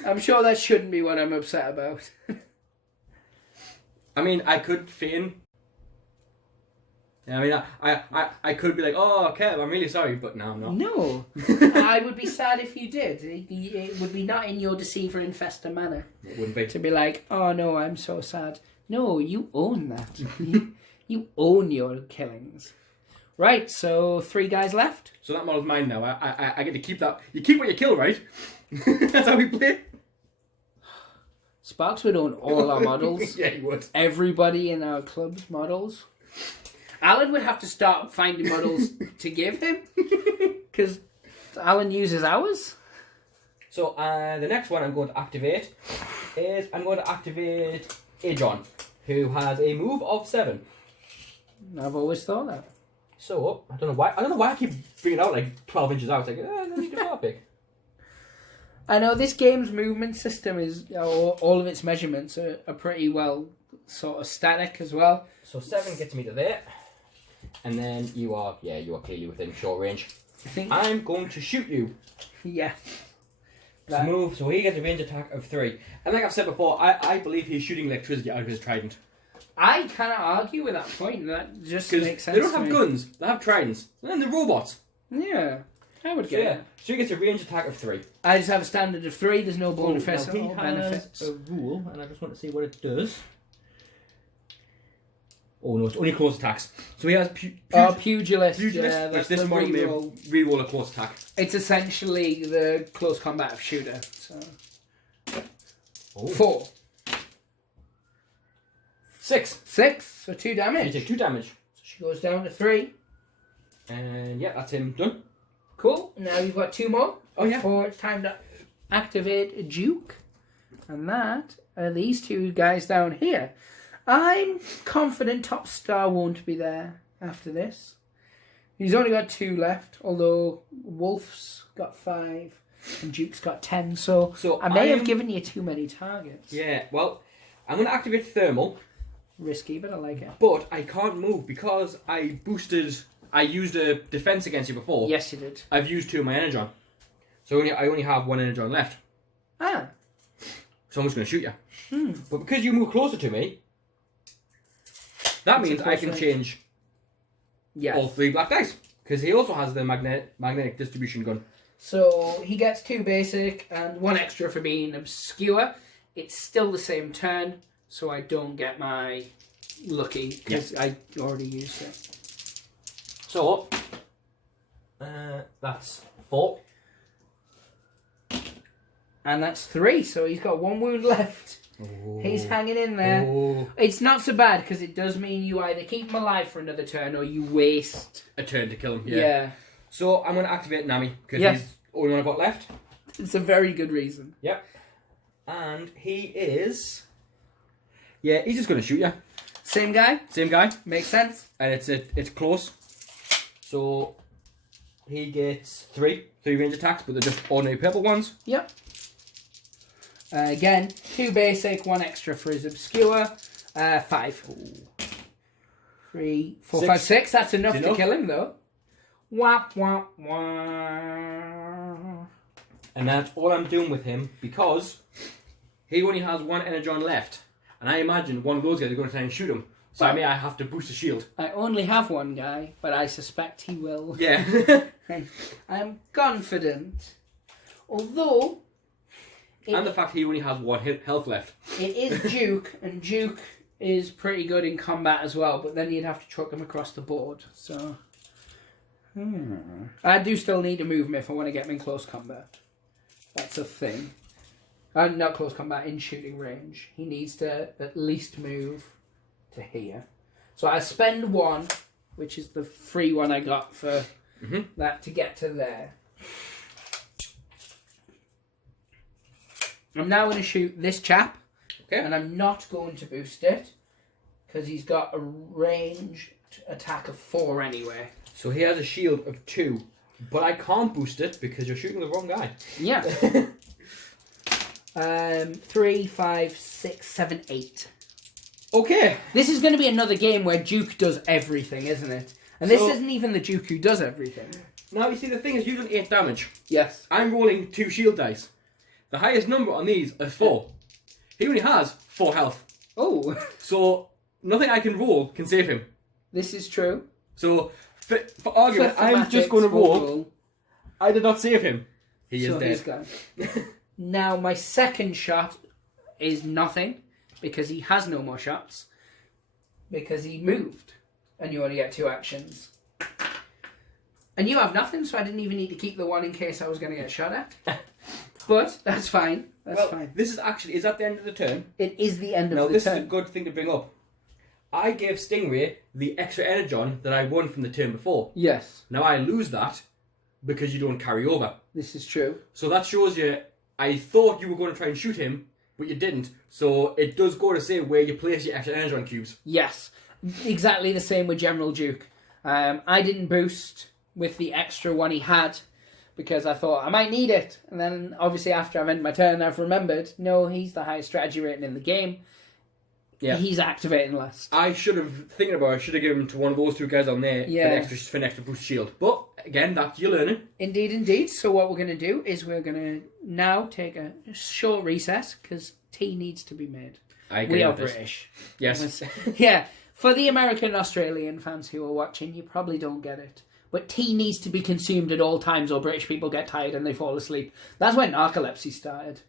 I'm sure that shouldn't be what I'm upset about. I mean, I could feign. I mean, I could be like, oh, okay, I'm really sorry, but no, I'm not. No. I would be sad if you did. It would be not in your deceiver infester manner. It wouldn't be. To be like, oh no, I'm so sad. No, you own that. You own your killings. Right, so 3 guys left. So that model's mine now. I get to keep that. You keep what you kill, right? That's how we play. Sparks would own all our models. Yeah, he would. Everybody in our club's models. Alan would have to start finding models to give him. Because Alan uses ours. So the next one I'm going to activate is I'm going to activate Aegon, who has a move of 7. I've always thought that. So I don't know why I keep bringing it out like 12 inches out. It's like, I need to go big. I know this game's movement system is, all of its measurements are pretty well sort of static as well. So 7 gets me to there. And then you are clearly within short range. I think I'm going to shoot you. Yeah. So move, so he gets a range attack of 3. And like I've said before, I believe he's shooting electricity out of his trident. I cannot argue with that point. That just makes sense. They don't have guns, they have tridents. And then they're robots. Yeah. I would So get yeah, it. so he gets a range attack of 3. I just have a standard of 3. There's no bonus now he or has benefits. a rule, and I just want to see what it does. Oh no, it's only close attacks. So he has Pugilist. Pugilist, Yeah, which that's this the model may reroll. reroll a close attack. It's essentially the close combat shooter. So Oh. 4. 6. 6. So 2 You damage. take 2 damage. So she goes down to 3. And yeah, that's him done. Cool. Now you've got 2 more. Oh yeah. Before it's time to activate Duke. And that are these 2 guys down here. I'm confident Top Star won't be there after this. He's only got 2 left, although Wolf's got 5 and Duke's got 10. So I may have given you too many targets. Yeah, well, I'm going to activate Thermal, Risky, but I like it. but I can't move because I used a defense against you before. Yes, you did. I've used 2 of my Energon. So I only have 1 Energon left. Ah. So I'm just going to shoot you. But because you move closer to me, that means I can change all 3 black dice. Because he also has the magnetic distribution gun. So he gets 2 basic and 1 extra for being obscure. It's still the same turn, so I don't get my lucky because I already used it. So that's 4. And that's 3, so he's got 1 wound left. Oh. He's hanging in there. Oh. It's not so bad because it does mean you either keep him alive for another turn or you waste A turn to kill him. Yeah. So I'm going to activate Nami because Yes. he's the only one I've got left. It's a very good reason. Yep. And he is. Yeah, he's just going to shoot you. Same guy? Same guy. Makes sense. And it's close. So he gets 3 range attacks, but they're just ordinary purple ones. Yep. Again, 2 basic, 1 extra for his obscure. 5. 3, 4, 5, 6. That's enough to kill him, though. Wap, wap, wap. And that's all I'm doing with him because he only has 1 Energon left. And I imagine one of those guys are going to try and shoot him. So I have to boost the shield. I only have 1 guy, but I suspect he will. Yeah. I'm confident. Although... and the fact he only has 1 health left. It is Duke, and Duke is pretty good in combat as well, but then you'd have to chuck him across the board, so... I do still need to move him if I want to get him in close combat. That's a thing. Not close combat, in shooting range. He needs to at least move to here. So I spend 1, which is the free one I got for that to get to there. I'm now going to shoot this chap. Okay. And I'm not going to boost it because he's got a ranged attack of 4 anyway. So he has a shield of 2, but I can't boost it because you're shooting the wrong guy. Yeah. 3, 5, 6, 7, 8. Okay. This is going to be another game where Duke does everything, isn't it? And this So- isn't even the Duke who does everything. Now you see the thing is you've done 8 damage. Yes. I'm rolling 2 shield dice. The highest number on these is 4. He only has 4 health. Oh, So nothing I can roll can save him. this is true. So for argument, For I'm just thematics, going to we'll roll. I did not save him. He So is he's dead. gone. Now my second shot is nothing because he has no more shots because he moved and you only get 2 actions. And you have nothing, so I didn't even need to keep the 1 in case I was going to get shot at. But that's fine. That's fine. This is actually, is that the end of the turn? It is the end of Now the this turn. is a good thing to bring up. I gave Stingray the extra Energon that I won from the turn before. Yes, Now I lose that because you don't carry over. this is true. So that shows you, I thought you were going to try and shoot him, but you didn't. So it does go to say where you place your extra Energon cubes. Yes, exactly the same with General Duke. I didn't boost with the extra 1 he had because I thought I might need it. And then obviously after I've ended my turn, I've remembered, no, he's the highest strategy rating in the game. Yeah. He's activating last. I should have, thinking about it, I should have given him to one of those 2 guys on there for an extra boost shield. But again, that's your learning. Indeed, indeed. So what we're going to do is we're going to now take a short recess because tea needs to be made. I agree We are with this. British. Yes. Yeah. For the American and Australian fans who are watching, you probably don't get it. but tea needs to be consumed at all times or British people get tired and they fall asleep. That's when narcolepsy started.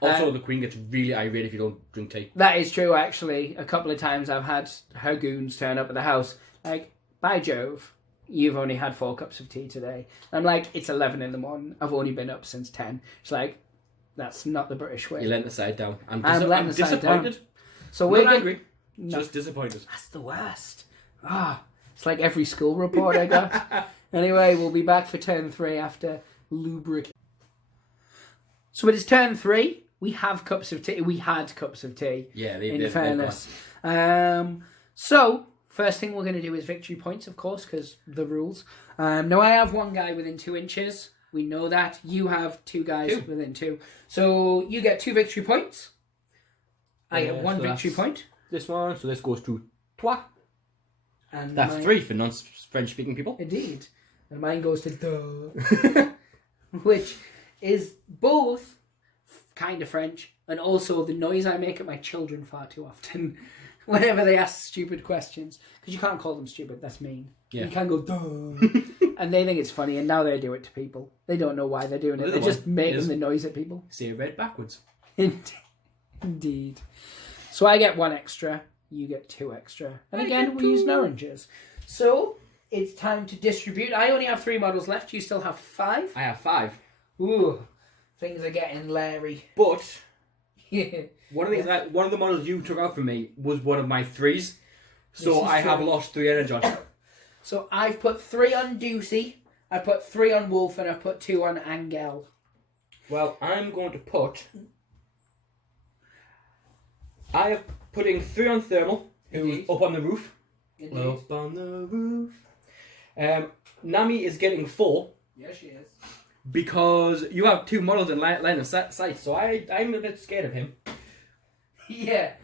Also, the Queen gets really irate if you don't drink tea. That is true, actually. A couple of times I've had her goons turn up at the house. Like, by Jove, you've only had 4 cups of tea today. I'm like, it's 11 in the morning. I've only been up since 10. It's like, that's not the British way. You're letting the side down. I'm letting the side down. disappointed. So We're we're not angry. Just disappointed. That's the worst. It's like every school report I got. Anyway, we'll be back for turn 3 after lubricant. So it is turn 3. We have cups of tea. We had cups of tea. Yeah, in fairness. So first thing we're going to do is victory points, of course, because the rules. Now I have 1 guy within 2 inches. We know that. You have 2 guys within 2. So you get 2 victory points. I get 1 victory point. This one. So this goes to toi. And That's 3 for non-French speaking people. Indeed. And mine goes to duh. Which is both kind of French and also the noise I make at my children far too often whenever they ask stupid questions. Because you can't call them stupid, that's mean. Yeah. You can't go duh. And they think it's funny and now they do it to people. They don't know why they're doing it. They're just making the noise at people. Say red backwards. Indeed. So I get 1 extra. You get 2 extra. And again, we're using oranges. So, it's time to distribute. I only have 3 models left. You still have 5? I have 5. Ooh, things are getting Larry. But, one of the models you took out from me was one of my 3s. So I have lost 3 energy. So I've put 3 on Deucey, I put 3 on Wolf, and I put 2 on Angel. Well, I'm going to put... I am putting 3 on Thermal, who's up on the roof. Indeed. Up on the roof. Nami is getting 4. Yeah, she is. Because you have 2 models in line of sight, so I'm a bit scared of him. Yeah.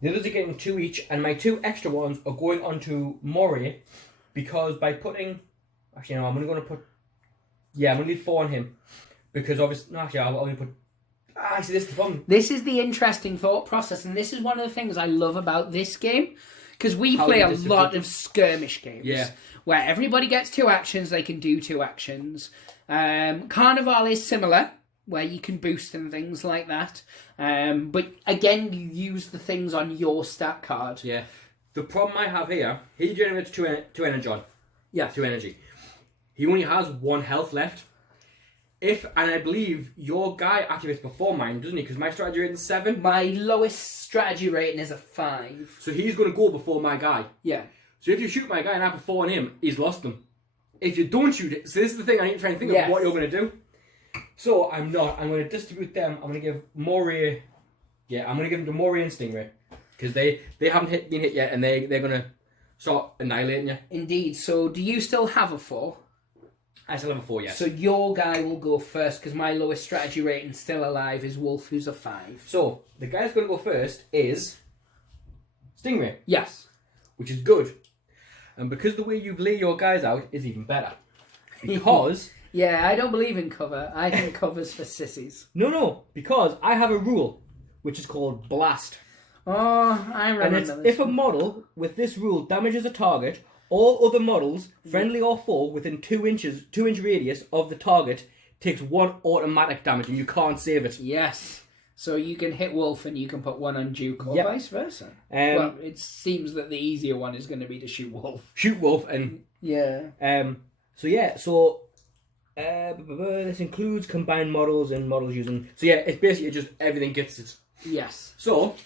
The others are getting 2 each, and my 2 extra ones are going onto Moray, because by putting... Actually, no, I'm only going to put... Yeah, I'm going to leave 4 on him. Because obviously... No, actually, I'll only put... see, this is the problem. This is the interesting thought process, and this is one of the things I love about this game. Because we play a lot of skirmish games. Yeah. Where everybody gets 2 actions, they can do 2 actions. Carnival is similar, where you can boost and things like that. But again, you use the things on your stat card. Yeah. The problem I have here, he generates 2 energy. Yeah. 2 energy. He only has 1 health left. And I believe your guy activates before mine, doesn't he? Because my strategy rating is 7. My lowest strategy rating is a 5. So he's going to go before my guy. Yeah. So if you shoot my guy and I put 4 on him, he's lost them. If you don't shoot it, so this is the thing I need to try and think of what you're going to do. So I'm not. I'm going to distribute them. I'm going to give Moray... Yeah, I'm going to give them to Moray and Stingray. Because they haven't been hit yet and they're going to start annihilating you. Indeed. So do you still have a 4? I still have a 4, yes. So your guy will go first because my lowest strategy rating still alive is Wolf, who's a 5. So the guy that's going to go first is Stingray. Yes. Which is good. And because the way you've laid your guys out is even better. Because... Yeah, I don't believe in cover. I think cover's for sissies. No. Because I have a rule, which is called Blast. Oh, I remember And it's if a model with this rule damages a target, all other models, friendly or foe, within 2 inch radius of the target takes 1 automatic damage and you can't save it. Yes. So you can hit Wolf and you can put 1 on Duke or vice versa. Well, it seems that the easier one is going to be to shoot Wolf. Shoot Wolf and... Yeah. This includes combined models and models using... So yeah, it's basically just everything gets it. Yes. So,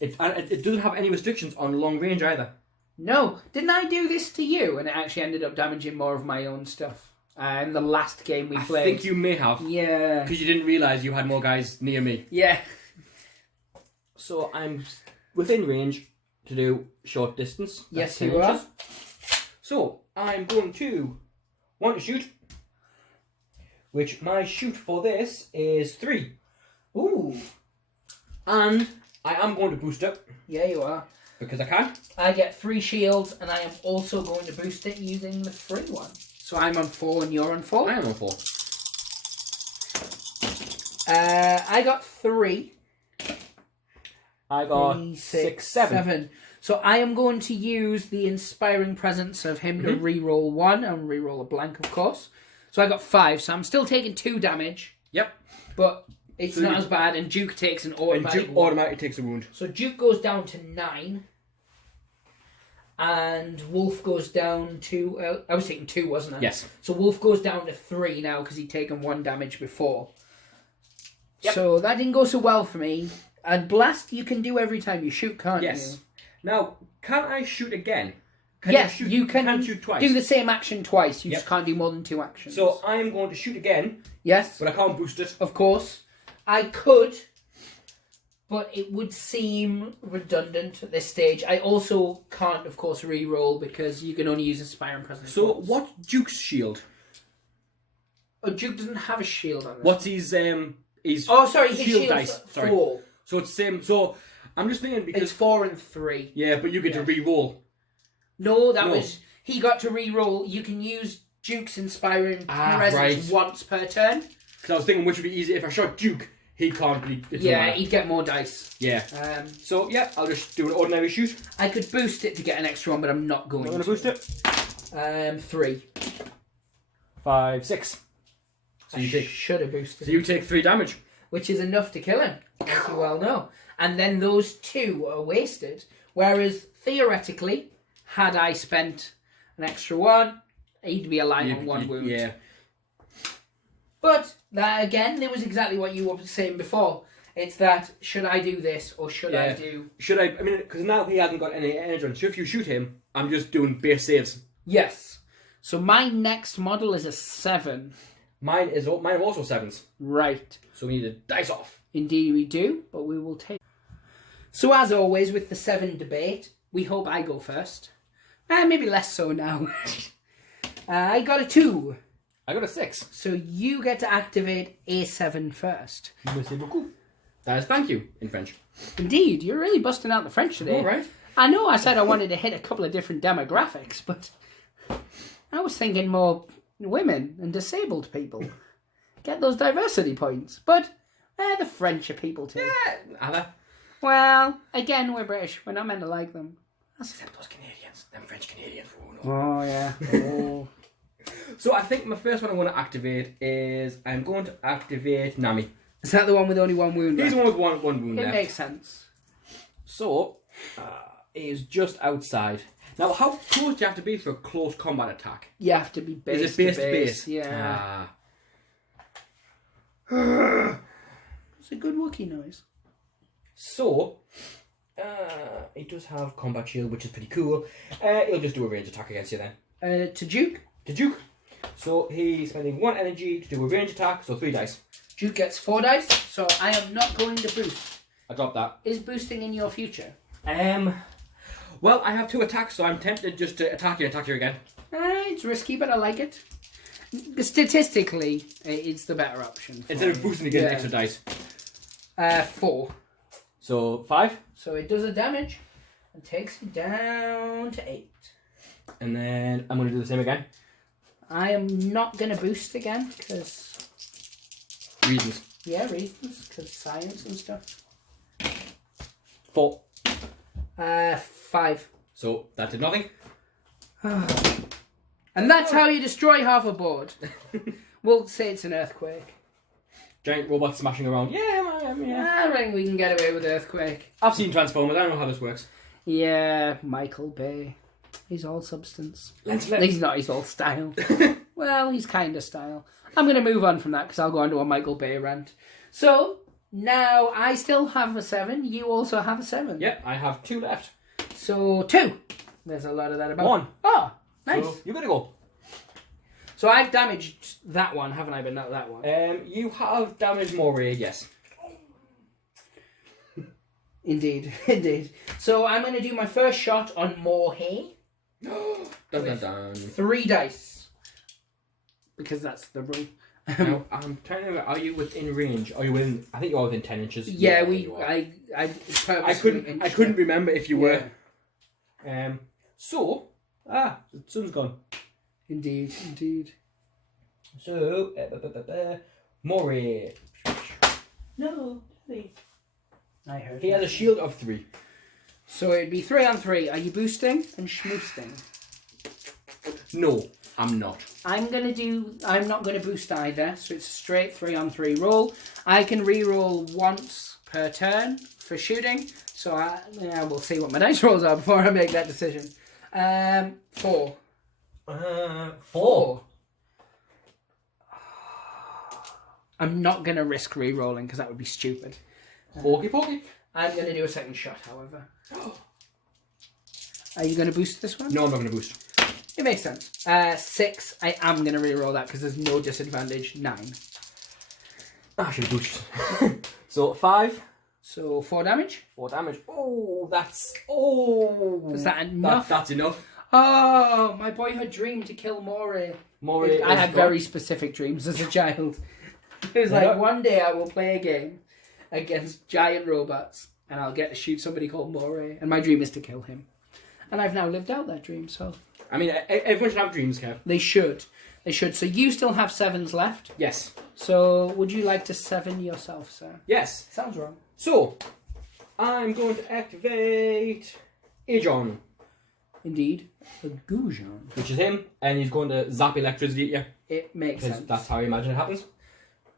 it doesn't have any restrictions on long range either. No. Didn't I do this to you and it actually ended up damaging more of my own stuff? In the last game we played. I think you may have. Yeah. Because you didn't realise you had more guys near me. Yeah. So I'm within range to do short distance. Yes, you are. So I'm going to want to shoot, which my shoot for this is 3. Ooh. And I am going to boost it. Yeah, you are. Because I can. I get 3 shields and I am also going to boost it using the free one. So I'm on 4 and you're on 4? I am on 4. I got 3. I got 3, 6, 7. So I am going to use the inspiring presence of him to re-roll 1 and re-roll a blank, of course. So I got 5. So I'm still taking 2 damage. Yep. But it's not as bad, and Duke takes an automatic. And Duke automatically takes a wound. So Duke goes down to 9. And Wolf goes down to... I was taking 2, wasn't I? Yes. So Wolf goes down to 3 now because he'd taken 1 damage before. Yep. So that didn't go so well for me. And Blast you can do every time you shoot, can't you? Now, can I shoot again? Yes, you can shoot twice. do the same action twice. You just can't do more than 2 actions. So I am going to shoot again. Yes. But I can't boost it. Of course. I could... But it would seem redundant at this stage. I also can't, of course, re-roll because you can only use Inspiring Presence. So, once. what's Duke's shield? Oh, Duke doesn't have a shield on this. What's his Oh, sorry, his shield shield's dice? Sorry. 4. So it's same. So I'm just thinking because It's 4 and 3. yeah, but you get to re-roll. No, that was... He got to re-roll. You can use Duke's Inspiring Presence once per turn. Because I was thinking which would be easier if I shot Duke. He can't be... He'd get more dice. Yeah. So, yeah, I'll just do an ordinary shoot. I could boost it to get an extra one, but I'm not going to. I'm going to boost it. 3. 5, 6. So you take... should have boosted So you take 3 damage. Which is enough to kill him, as you well know. And then those 2 are wasted. Whereas, theoretically, had I spent an extra 1, he'd be alive on 1 wound. Yeah. But, that again, there was exactly what you were saying before. It's that, should I do this, or should I do... Should I... I mean, because now he hasn't got any energy on. So if you shoot him, I'm just doing base saves. Yes. So my next model is a 7. Mine are also 7s. Right. So we need a dice off. Indeed we do, but we will take... So as always, with the 7 debate, we hope I go first. Maybe less so now. I got a 2. I got a 6. So you get to activate A7 first. Merci beaucoup. That is thank you in French. Indeed, you're really busting out the French today. All right. I know I said I wanted to hit a couple of different demographics, but I was thinking more women and disabled people. Get those diversity points. But the French are people too. Yeah, well, again, we're British. We're not meant to like them. Except those Canadians. Them French Canadians. Oh, yeah. Oh. So I think my first one I want to activate is I'm going to activate Nami. Is that the one with only 1 wound? He's the one with one wound It left. makes sense. So he is just outside. Now, how close do you have to be for a close combat attack? You have to be base Is it base to base? Yeah. It's a good Wookiee noise. So he does have combat shield, which is pretty cool. He'll just do a range attack against you then. To Duke? To Duke. So he's spending 1 energy to do a range attack, so 3 dice. Duke gets 4 dice, so I am not going to boost. I dropped that. Is boosting in your future? Well, I have 2 attacks, so I'm tempted just to attack you again. It's risky, but I like it. Statistically, it's the better option. Instead of boosting again, extra dice. 4. So 5. So it does a damage and takes it down to 8. And then I'm going to do the same again. I am not going to boost again because... Reasons. Yeah, reasons. Because science and stuff. 4. 5. So that did nothing. And that's how you destroy half a board. We'll say it's an earthquake. Giant robots smashing around. Yeah. I reckon we can get away with earthquake. I've seen Transformers. I don't know how this works. Yeah, Michael Bay. He's all substance. Let's let... He's not, he's all style. Well, he's kind of style. I'm going to move on from that because I'll go on to a Michael Bay rant. So, now I still have a 7. You also have a 7. Yep, I have 2 left. So, 2. There's a lot of that about. 1. Oh, nice. So you gotta go. So I've damaged that one, haven't I? But not that one. You have damaged Moray, yes. Indeed, indeed. So I'm going to do my first shot on Moray. Dun, dun, dun. 3 dice. Because that's the rule. Now, I'm trying to remember, are you within range? Are you within, I think you're within 10 inches. Yeah, I couldn't remember if you were. So, the sun's gone. Indeed, indeed. So, Moray. No, please. I heard. He has a shield of 3. So it'd be 3 on 3. Are you boosting and schmoosting? No, I'm not. I'm not gonna boost either, so it's a straight 3 on 3 roll. I can re-roll once per turn for shooting, so we'll see what my dice rolls are before I make that decision. 4. 4. I'm not gonna risk re-rolling because that would be stupid. Pokey pokey. I'm gonna do a second shot, however. Are you gonna boost this one? No, I'm not going to boost. It makes sense. 6. I am gonna re-roll that because there's no disadvantage. 9. I should boost. So 5. So 4 damage. 4 damage. Oh, that's... Oh. Is that enough? That's enough. Oh, my boyhood dream to kill Moray. I had very specific dreams as a child. It was like, one day I will play a game against giant robots and I'll get to shoot somebody called Moray. And my dream is to kill him. And I've now lived out that dream, so... I mean, everyone should have dreams, Kev. They should. They should. So you still have 7s left. Yes. So would you like to 7 yourself, sir? Yes. Sounds wrong. So, I'm going to activate Aegon. Indeed. A Goujon. Which is him, and he's going to zap electricity at you. It makes sense. That's how I imagine it happens.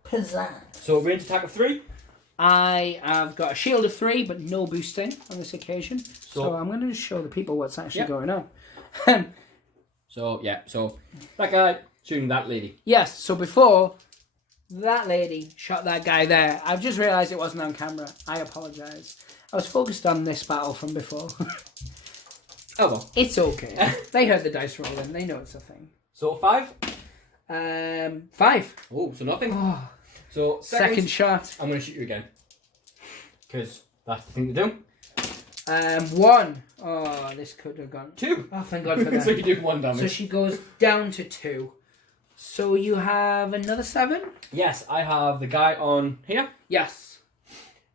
Pizzazz. So, range attack of 3. I have got a shield of 3, but no boosting on this occasion. So I'm going to show the people what's actually going on. So that guy shooting that lady. Yes, so before that lady shot that guy there, I've just realised it wasn't on camera. I apologise. I was focused on this battle from before. Oh well. It's okay. They heard the dice roll and they know it's a thing. So 5? 5. Oh, so nothing. Oh. So Second shot. I'm going to shoot you again. Because that's the thing to do. 1. Oh, this could have gone. 2. Oh, thank God for that. So you do 1 damage. So she goes down to 2. So you have another 7? Yes, I have the guy on here. Yes.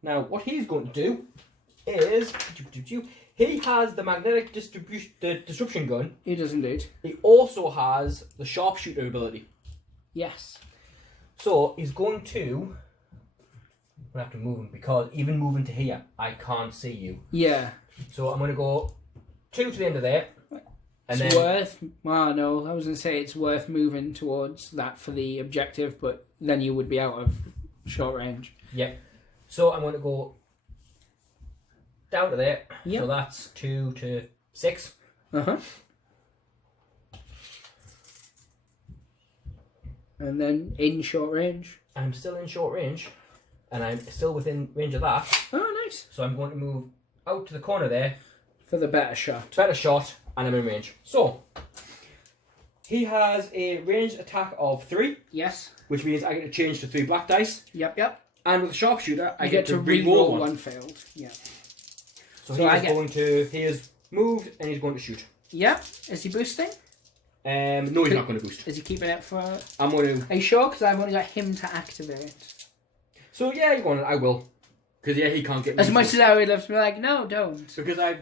Now, what he's going to do is... He has the magnetic disruption gun. He does indeed. He also has the sharpshooter ability. Yes. So, he's going to... I'm going to have to move him, because even moving to here, I can't see you. Yeah. So, I'm going to go 2 to the end of there. And It's then... worth... Well, no, I was going to say it's worth moving towards that for the objective, but then you would be out of short range. Yeah. So, I'm going to go down to there. Yep. So, that's 2 to 6. Uh-huh. And then in short range. I'm still in short range. And I'm still within range of that. Oh, nice. So, I'm going to move out to the corner there. For the better shot. Better shot, and I'm in range. So, he has a ranged attack of 3, Yes. which means I get to change to 3 black dice. Yep. And with a sharpshooter, I You get to re-roll one. failed. Yeah. So he is moved, and he's going to shoot. Yep. Is he boosting? No, he's not going to boost. Is he keeping it for... I'm going to... Are you sure? Because I've only got him to activate. So, yeah, you're going to... I will. Because, yeah, he can't get me. As much as I would love to be like, no, don't. Because I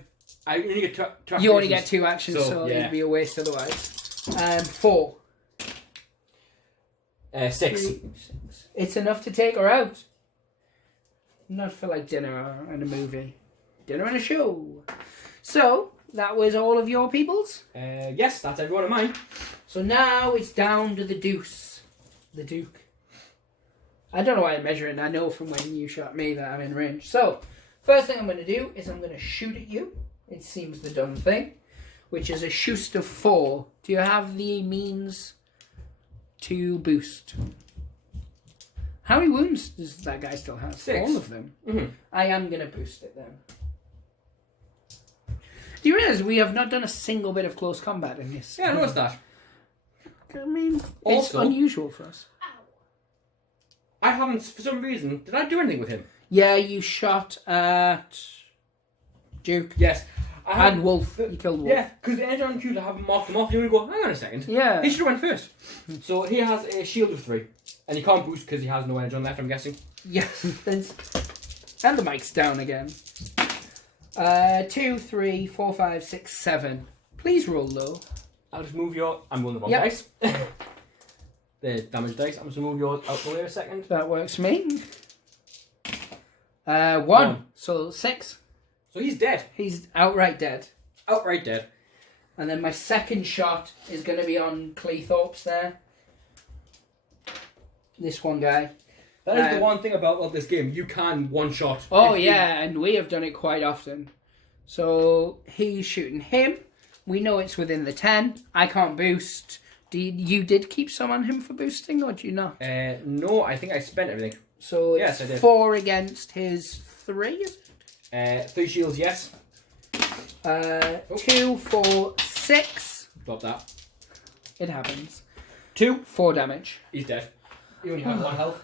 only get 2 actions. You only get 2 actions, so yeah. it'd be a waste otherwise. 4. 6. 3, 6. It's enough to take her out. Not for like dinner and a movie. Dinner and a show. So, that was all of your peoples? Yes, that's every one of mine. So now it's down to the deuce. The Duke. I don't know why I'm measuring. I know from when you shot me that I'm in range. So, first thing I'm going to do is I'm going to shoot at you. It seems the dumb thing. Which is a shoot of 4. Do you have the means to boost? How many wounds does that guy still have? 6. All of them. Mm-hmm. I am going to boost it then. Do you realise we have not done a single bit of close combat in this? Yeah, I noticed that. I mean, it's Also- unusual for us. I haven't, for some reason, did I do anything with him? Yeah, you shot at Duke. Yes. And Wolf. You killed Wolf. Yeah, because the engine queue to have marked him off, you only go, hang on a second. Yeah. He should have went first. So he has a shield of 3. And he can't boost because he has no energy on left, I'm guessing. Yes. And the mic's down again. 2, 3, 4, 5, 6, 7. Please roll low. I'll just move your... I'm rolling the wrong Yep. dice. The damage dice. I'm just going to move yours out the way a second. That works for me. 1. So 6. So he's dead. He's outright dead. Outright dead. And then my second shot is going to be on Cleethorpes there. This one guy. That is the one thing about this game. You can one-shot. Oh, yeah, and we have done it quite often. So he's shooting him. We know it's within the 10. I can't boost. You did keep some on him for boosting, or do you not? No, I think I spent everything. So it's yes, I did. 4 against his 3, is it? 3 shields, yes. 2, 4, 6. Drop that. It happens. 2. 4 damage. He's dead. You only have 1 health.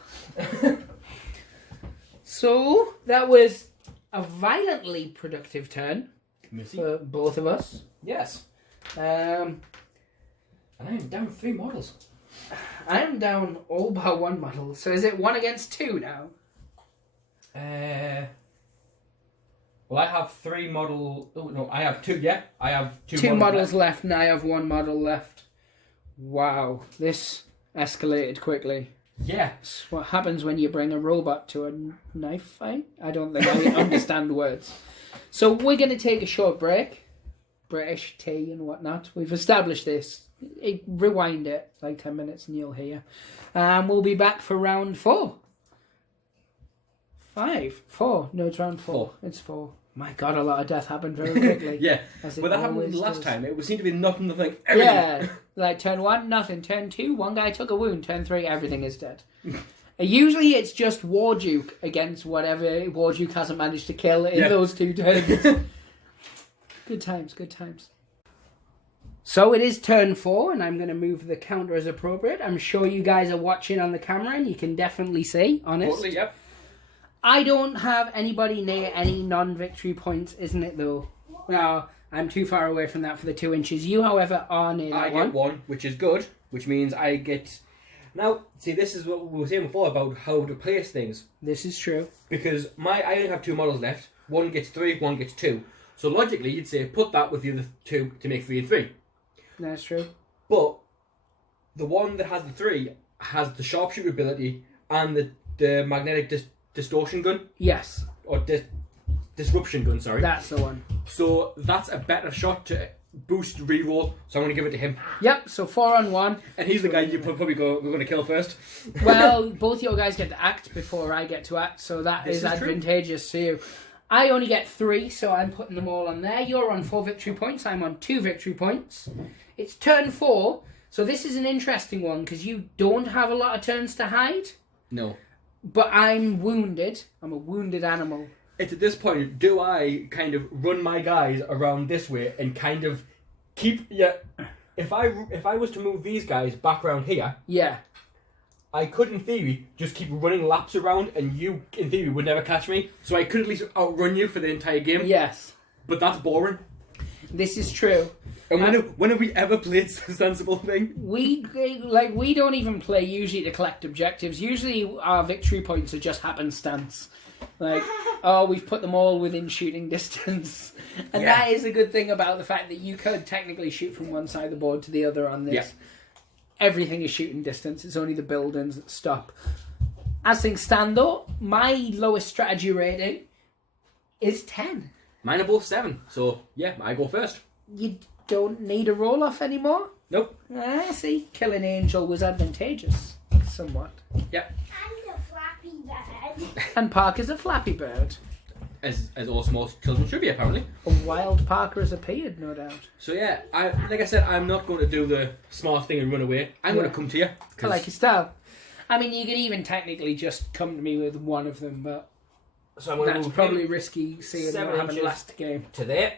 So that was a violently productive turn for both of us. Yes. And I am down 3 models. I am down all but 1 model. So is it 1 against 2 now? Well, I have 3 model. Oh no, I have 2. Yeah, I have 2 models left, and I have 1 model left. Wow, this escalated quickly. Yeah. It's what happens when you bring a robot to a knife fight. I don't think I understand words. So we're going to take a short break. British tea and whatnot. We've established this. Rewind it like 10 minutes and you'll hear. We'll be back for round 4. 5. 4. No, it's round 4. It's 4. My God, a lot of death happened very quickly. Yeah. Well, that happened last time. It would seem to be nothing. Everything. Yeah. Like turn 1, nothing. Turn 2, 1 guy took a wound. Turn 3, everything is dead. Usually it's just Warduke against whatever Warduke hasn't managed to kill in those 2 turns. Good times, good times. So it is turn 4, and I'm going to move the counter as appropriate. I'm sure you guys are watching on the camera, and you can definitely see, honest. Totally, yep. I don't have anybody near any non-victory points, isn't it, though? No, I'm too far away from that for the 2 inches. You, however, are near that one. I get 1, which is good, which means I get... Now, see, this is what we were saying before about how to place things. This is true. Because I only have 2 models left. 1 gets 3, 1 gets 2. So logically, you'd say put that with the other 2 to make 3 and 3. That's true. But the one that has the 3 has the sharpshooter ability and the magnetic distortion gun. Yes. Or disruption gun, sorry. That's the one. So that's a better shot to boost reroll. So I'm going to give it to him. Yep, so 4 on 1. And he's the guy you're probably going to kill first. Well, both your guys get to act before I get to act, so that is advantageous to you. I only get 3, so I'm putting them all on there. You're on 4 victory points. I'm on 2 victory points. It's turn 4, so this is an interesting one because you don't have a lot of turns to hide. No. But I'm wounded. I'm a wounded animal. It's at this point, do I kind of run my guys around this way and kind of keep... Yeah, if I was to move these guys back around here... Yeah. I could, in theory, just keep running laps around and you, in theory, would never catch me. So I could at least outrun you for the entire game. Yes. But that's boring. This is true. And when have we ever played the sensible thing? We don't even play usually to collect objectives. Usually our victory points are just happenstance. Like, oh, we've put them all within shooting distance. And that is a good thing about the fact that you could technically shoot from one side of the board to the other on this. Yeah. Everything is shooting distance. It's only the buildings that stop. As things stand, though, my lowest strategy rating is 10. Mine are both 7. So, yeah, I go first. You don't need a roll-off anymore? Nope. I see. Killing Angel was advantageous. Somewhat. Yep. And a flappy bird. And Parker's a flappy bird. As all small children should be, apparently. A wild Parker has appeared, no doubt. So yeah, like I said, I'm not going to do the smart thing and run away. I'm going to come to you. I like your style. I mean, you could even technically just come to me with one of them, but so I'm going that's move probably risky seeing what happened last game. To there.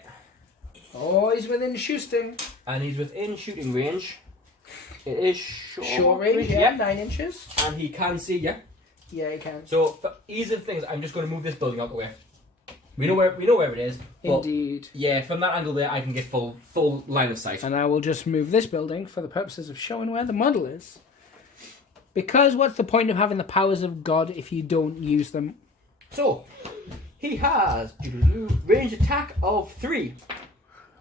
Oh, he's within shooting. And he's within shooting range. It is short range, yeah, 9 inches. And he can see you. Yeah, he can. So for ease of things, I'm just going to move this building out the way. We know where it is. Indeed. Yeah, from that angle there, I can get full line of sight. And I will just move this building for the purposes of showing where the model is. Because what's the point of having the powers of God if you don't use them? So, he has range attack of 3.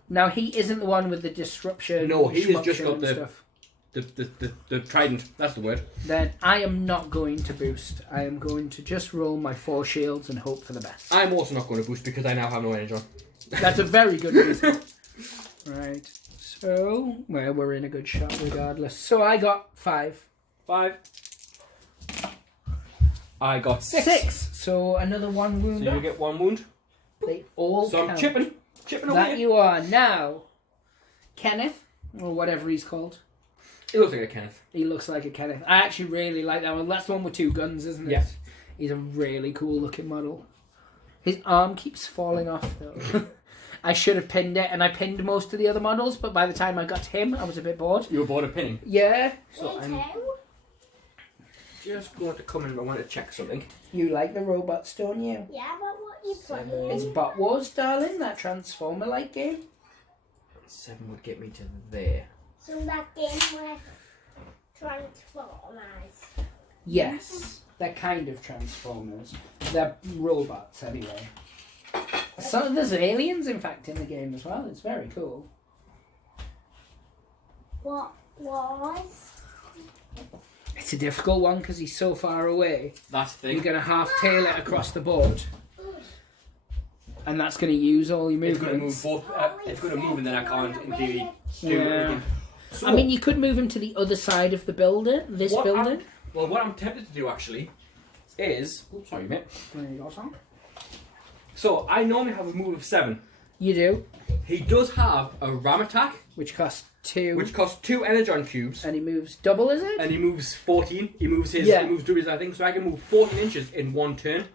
Now, he isn't the one with the disruption. No, he has just got the... stuff. The trident. That's the word. Then I am not going to boost. I am going to just roll my 4 shields and hope for the best. I'm also not going to boost because I now have no energy on. That's a very good reason. Right. So, well, we're in a good shot regardless. So I got 5. 5. I got 6. 6. So another 1 wound. So you get 1 wound. They all So I'm count. chipping away. That you are now. Kenneth, or whatever he's called. He looks like a Kenneth. He looks like a Kenneth. I actually really like that one. That's the one with 2 guns, isn't it? Yeah. He's a really cool looking model. His arm keeps falling off though. I should have pinned it, and I pinned most of the other models, but by the time I got to him, I was a bit bored. You were bored of pinning. Yeah. So I'm just going to come in. I want to check something. You like the robots, don't you? Yeah, but what you playing? It's Bot Wars, darling, that Transformer-like game. 7 would get me to there. So that game with Transformers. Yes. They're kind of Transformers. They're robots, anyway. So there's aliens, in fact, in the game as well. It's very cool. What was? It's a difficult one because he's so far away. That's the thing. You're going to half-tail it across the board. And that's going to use all your It's going to move movements. both. It's going to move, and then I can't, in theory, do Yeah. anything. So, I mean, you could move him to the other side of the building, what building. what I'm tempted to do actually is. Oops, sorry, mate. There you go, Tom. So I normally have a move of 7. You do, He does have a ram attack, which costs 2. which costs 2 energon cubes, And he moves double, is it? and he moves 14. He moves his. Yeah. He moves Druids, I think. So I can move 14 inches in 1 turn.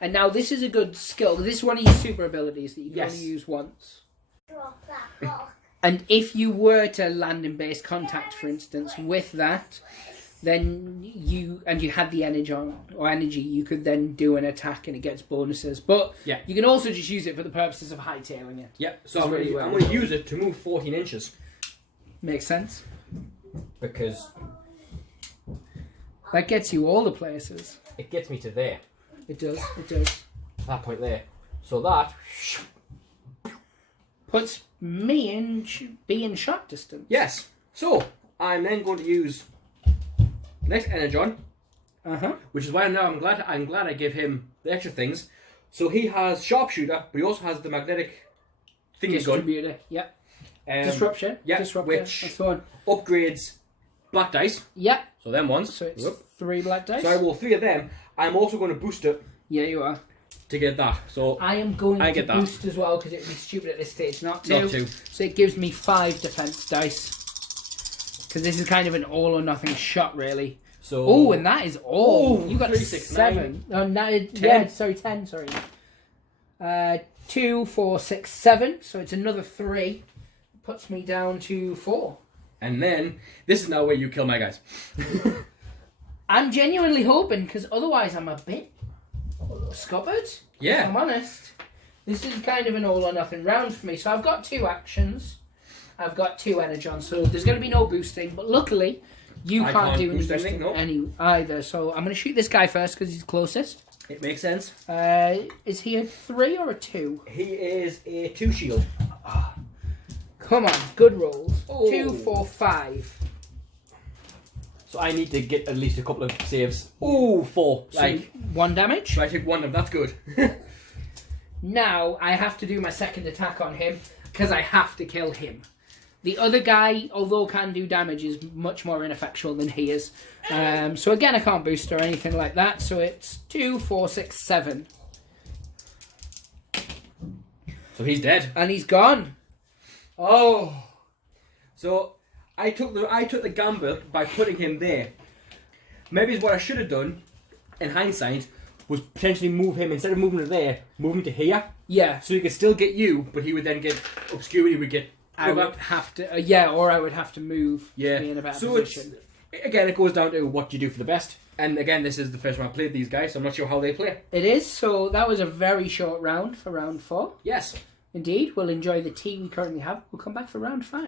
And now this is a good skill. This is one of your super abilities that you can Yes. only use once. Drop that block. And if you were to land in base contact, for instance, with that, then you had the energy, you could then do an attack and it gets bonuses. But Yeah. you can also just use it for the purposes of hightailing it. Yep. So Does I'm really going well. to use it to move 14 inches Makes sense. because That gets you all the places. it gets me to there, It does. It does. that point there. So that. Puts me in being shot distance. Yes. So I'm then going to use next energon, which is why now I'm glad I give him the extra things. So he has sharpshooter, but he also has the magnetic thingy gun. Distributor. Yep. Um, Disruption. yeah, Disruptor. which- That's the one. upgrades black dice. Yep. So them ones. So it's Whoop. 3 black dice. So I roll 3 of them. I'm also going to boost it Yeah, you are. to get that. So I am going I to get that. boost as well because it would be stupid at this stage not to. not 2. So it gives me 5 defense dice. Because this is kind of an all or nothing shot, really. So Oh, and that is all. Oh, You got 3, 6, 7. Oh, no, 10. yeah, sorry, 10. Sorry. 2, 4, 6, 7. So it's another 3. Puts me down to 4. and then this is now where you kill my guys. I'm genuinely hoping because otherwise I'm a bit scuppered. If Yeah. I'm honest. This is kind of an all or nothing round for me. So I've got 2 actions. I've got 2 energon. So there's going to be no boosting. But luckily, you I can't can't do any boost anything, boosting no. either. So I'm going to shoot this guy first because he's closest. It makes sense. Is he a 3 or a 2? He is a 2 shield. Come on, good rolls. Oh. 2, 4, 5. So I need to get at least a couple of saves. Ooh, 4. So Like, 1 damage. so I take 1 of them. That's good. Now I have to do my second attack on him because I have to kill him. The other guy, although can do damage, is much more ineffectual than he is. So again, I can't boost or anything like that. So it's 2, 4, 6, 7. So he's dead. And he's gone. Oh. So I took the gamble by putting him there. Maybe what I should have done, in hindsight, was potentially move him instead of moving to there, move him to here, Yeah. so he could still get you, but he would then get obscurity. Would get I would have to, or I would have to move Yeah. to be in a better So position. again, it goes down to what you do for the best. And again, this is the first time I played these guys, so I'm not sure how they play. It is, so that was a very short round for round 4. Yes. Indeed, we'll enjoy the tea we currently have. We'll come back for round 5.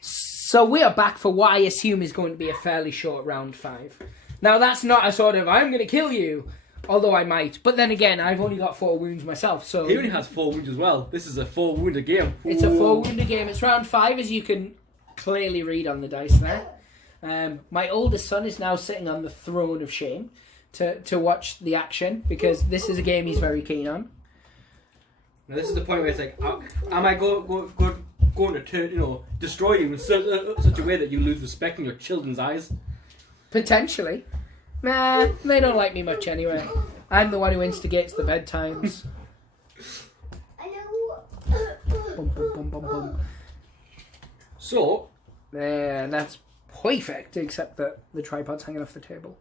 So we are back for what I assume is going to be a fairly short round 5. Now that's not a sort of, I'm going to kill you, although I might. But then again, I've only got 4 wounds myself, so... He only has 4 wounds as well. This is a 4 wounded game. It's a 4 wounded game. It's round 5, as you can clearly read on the dice there. My oldest son is now sitting on the throne of shame to watch the action because this is a game he's very keen on. Now this is the point where it's like, am I going to turn, destroy you in such a way that you lose respect in your children's eyes? Potentially. Nah, they don't like me much anyway. I'm the one who instigates the bedtimes. I know. Bum, bum, bum, bum, bum. So, Yeah, that's perfect, except that the tripod's hanging off the table.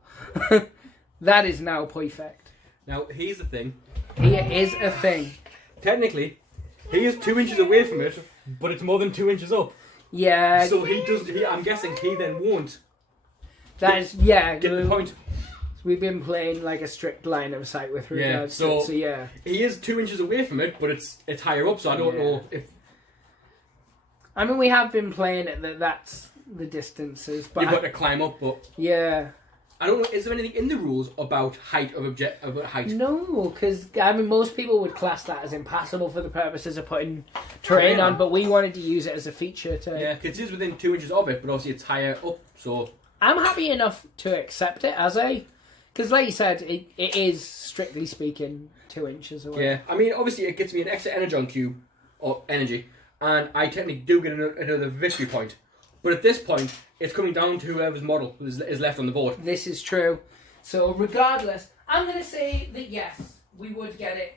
That is now perfect. now here's the thing. Here is a thing. Technically, he is 2 inches away from it, but it's more than 2 inches up. Yeah, So I'm guessing he then won't that is, yeah. get the point. We've been playing like a strict line of sight with regards to it, so yeah. He is 2 inches away from it, but it's higher up, so I don't know if... I mean, we have been playing it that's the distances, but You've got to climb up, but... yeah. I don't know, is there anything in the rules about height of about height? No, because I mean, most people would class that as impassable for the purposes of putting terrain on, but we wanted to use it as a feature to... Yeah, because it is within 2 inches of it, but obviously it's higher up, so... I'm happy enough to accept it as a... Because like you said, it is, strictly speaking, 2 inches away. Yeah, I mean, obviously it gets me an extra energon cube, or energy, and I technically do get another victory point. But at this point, it's coming down to whoever's model is left on the board. This is true. So regardless, I'm going to say that yes, we would get it.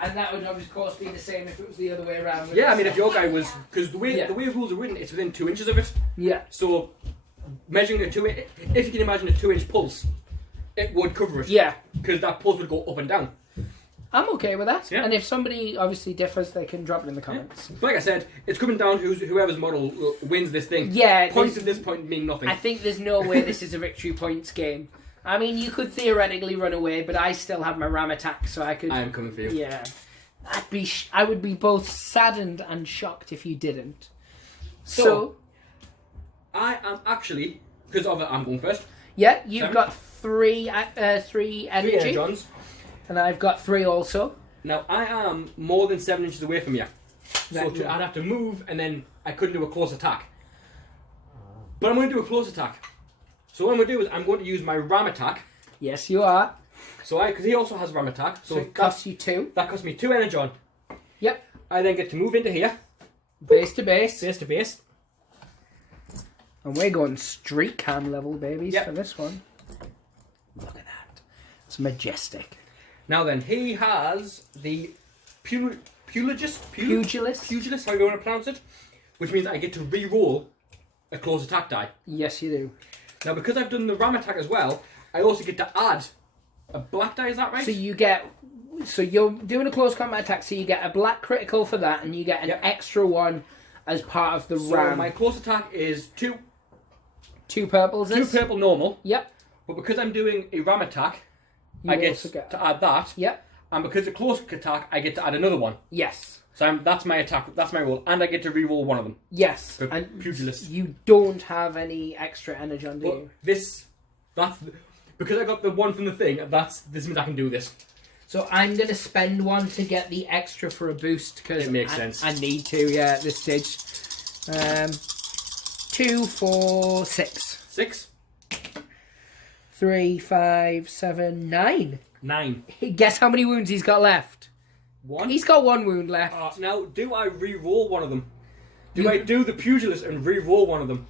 And that would of course be the same if it was the other way around. Yeah, I mean, if your guy was... Because the way Yeah. the rules are written, it's within 2 inches of it. Yeah. So, measuring if you can imagine a 2 inch pulse, it would cover it. Yeah. Because that pulse would go up and down. I'm okay with that. Yeah. And if somebody obviously differs, they can drop it in the comments. But like I said, it's coming down to whoever's model wins this thing. Yeah. Points at this point mean nothing. I think there's no way this is a victory points game. I mean, you could theoretically run away, but I still have my ram attack, so I could... I am coming for you. Yeah. I would be both saddened and shocked if you didn't. So I am actually... Because I'm going first. yeah, you've Seven. got three energy. 3 energons. And I've got 3 also. Now, I am more than 7 inches away from you. So Right. I'd have to move, and then I couldn't do a close attack. But I'm going to do a close attack. So what I'm going to do is I'm going to use my ram attack. Yes, you are. So because he also has ram attack. So it costs you 2. That costs me 2 energon. Yep. I then get to move into here. Base to base. Base to base. And we're going street cam level, babies, Yep. for this one. Look at that. It's majestic. Now then, he has the pugilist, Pugilist? how you want to pronounce it, which means I get to re-roll a close attack die. Yes, you do. Now, because I've done the ram attack as well, I also get to add a black die. Is that right? So you get... So you're doing a close combat attack, so you get a black critical for that, and you get an Yep. extra one as part of the So ram. my close attack is 2 purples. 2 purple normal, Yep. but because I'm doing a ram attack, You I get also get... to add that, Yep. and because it's a close attack, I get to add another one. Yes. So that's my attack. That's my roll, and I get to re-roll one of them. Yes. For And pugilist. you don't have any extra energy on, do But you? because I got the one from the thing. This means I can do this. So I'm going to spend one to get the extra for a boost because It makes sense. I need to, yeah, at this stage. 2, 4, 6. 6, 3, 5, 7, 9. 9, Guess how many wounds he's got left? 1. He's got 1 wound left. Now, do I re-roll one of them? Do You- I do the pugilist and re-roll one of them?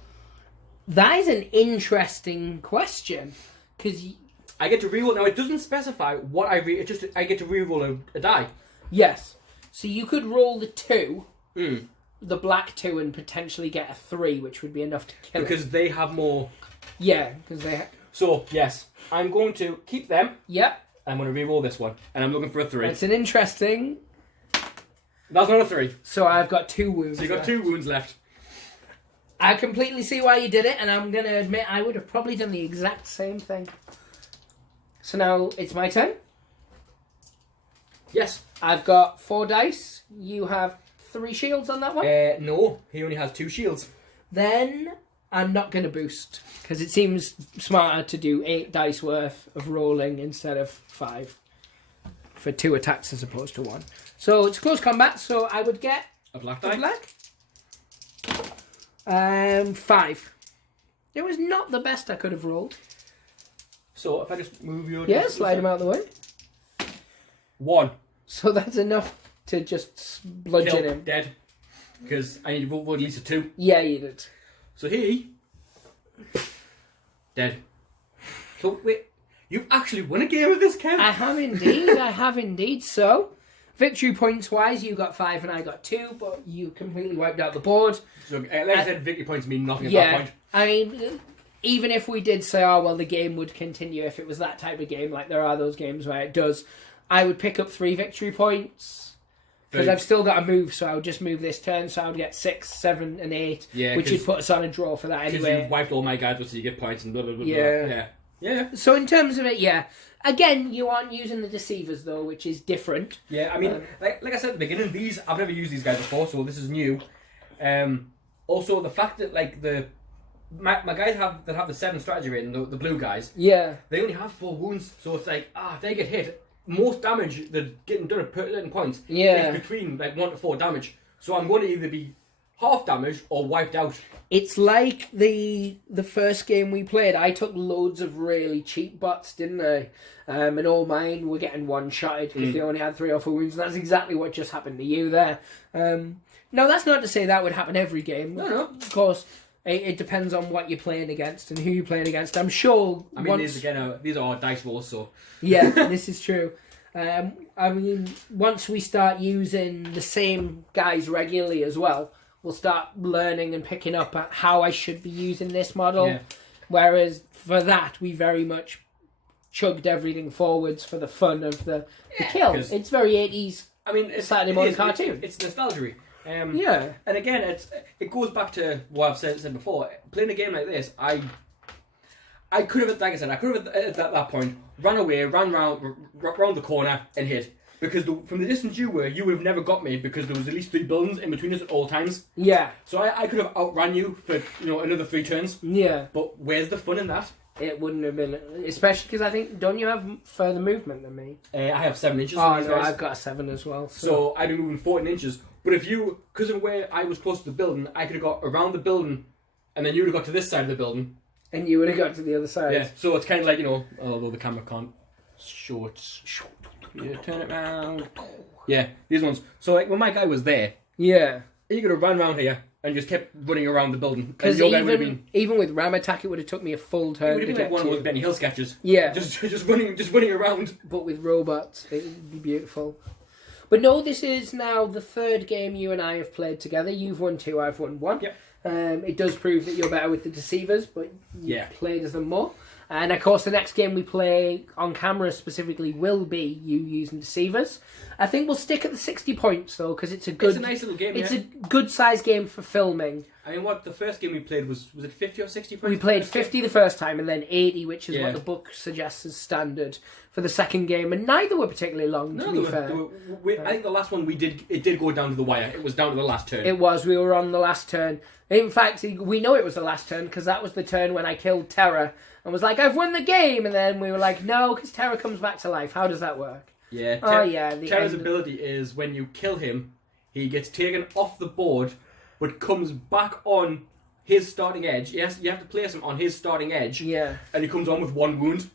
That is an interesting question because I get to re-roll. Now, it doesn't specify what I re. It's just I get to re-roll a die. yes, so you could roll the 2, Mm. the black 2, and potentially get a 3, which would be enough to kill it. Because they have more. Yeah, because they. So yes, I'm going to keep them. Yep, I'm going to re-roll this one, and I'm looking for a 3. it's an interesting. That's not a 3. So I've got 2 wounds. So you got left. 2 wounds left. I completely see why you did it, and I'm going to admit I would have probably done the exact same thing. So now it's my turn. Yes. I've got 4 dice. You have 3 shields on that one. No, he only has 2 shields. Then I'm not going to boost, because it seems smarter to do 8 dice worth of rolling instead of 5 for 2 attacks as opposed to 1. So it's close combat, so I would get A black a die. black. 5. It was not the best I could have rolled. So if I just move your... Yeah, slide him out of the way. 1. So that's enough to just bludgeon Kill, him. dead. Because I need to roll at least a 2. Yeah, you did. So he... dead. So wait, you've actually won a game with this, Kev? I have indeed. I have indeed. So, victory points wise, you got 5 and I got 2, but you completely wiped out the board. So like I said, victory points mean nothing at that Yeah, point. I mean, even if we did say, oh well, the game would continue if it was that type of game, like there are those games where it does, I would pick up 3 victory points because I've still got to move. So I would just move this turn, so I would get 6, 7, and 8, Yeah, which would put us on a draw for that Because anyway. you wiped all my guys, so you get points and blah blah blah. Yeah. Blah. Yeah. So in terms of it, yeah. Again, you aren't using the deceivers though, which is different. Yeah, I mean, like I said at the beginning, I've never used these guys before, so this is new. Also, the fact that like my guys have the 7 strategy rating, the blue guys, Yeah. they only have 4 wounds, so it's like if they get hit, most damage they're getting done at certain points Yeah. is between like 1 to 4 damage. So I'm going to either be half damaged or wiped out. It's like the first game we played. I took loads of really cheap bots, didn't I? And all mine were getting one-shotted because they only had 3 or 4 wounds. And that's exactly what just happened to you there. No, that's not to say that would happen every game. No. Of course, it depends on what you're playing against and who you're playing against. I'm sure. I mean, these are dice rolls, so Yeah, this is true. I mean, once we start using the same guys regularly as well, we'll start learning and picking up at how I should be using this model. Yeah. Whereas for that, we very much chugged everything forwards for the fun of the kill. 'cause- It's very 80s. I mean, Saturday morning cartoon. It's nostalgia. Yeah. And again, it goes back to what I've said before. Playing a game like this, I could have, like I said, at that point ran away, ran round the corner and hid. Because from the distance you would have never got me because there was at least 3 buildings in between us at all times. Yeah. So I could have outrun you for another 3 turns. Yeah. But where's the fun in that? It wouldn't have been, especially because I think, don't you have further movement than me? I have 7 inches. Oh, on these no, guys. I've got a 7 as well. So I'd be moving 14 inches. But if because of where I was close to the building, I could have got around the building, and then you would have got to this side of the building. And you would have got to the other side. Yeah. So it's kind of like, although the camera can't show it. Yeah, turn it round. Yeah, these ones. So like when my guy was there, Yeah. he could have run around here and just kept running around the building. And Because your guy would have been. even with ram attack, it would have took me a full It turn would to have been get like one to of those you. Benny Hill sketches. Yeah. Just running around. But with robots, it would be beautiful. But no, this is now the 3rd game you and I have played together. You've won 2, I've won 1. Yep. It does prove that you're better with the deceivers, but you Yeah. played as them more. And of course, the next game we play on camera specifically will be you using deceivers. I think we'll stick at the 60 points though, because it's a good. It's a nice little game. It's Yeah. a good size game for filming. I mean, what the first game we played was it 50 or 60 points? We played 50 the first time and then 80, which is Yeah. what the book suggests as standard for the second game. And neither were particularly long, to No, be fair. I think the last one we did, it did go down to the wire. It was down to the last turn. It was. We were on the last turn. In fact, we know it was the last turn because that was the turn when I killed Terra and was like, I've won the game. And then we were like, no, because Terra comes back to life. How does that work? Yeah. Oh, yeah. the Terra's end. ability is when you kill him, he gets taken off the board, but comes back on his starting edge. You have to place him on his starting edge, Yeah. and he comes on with 1 wound.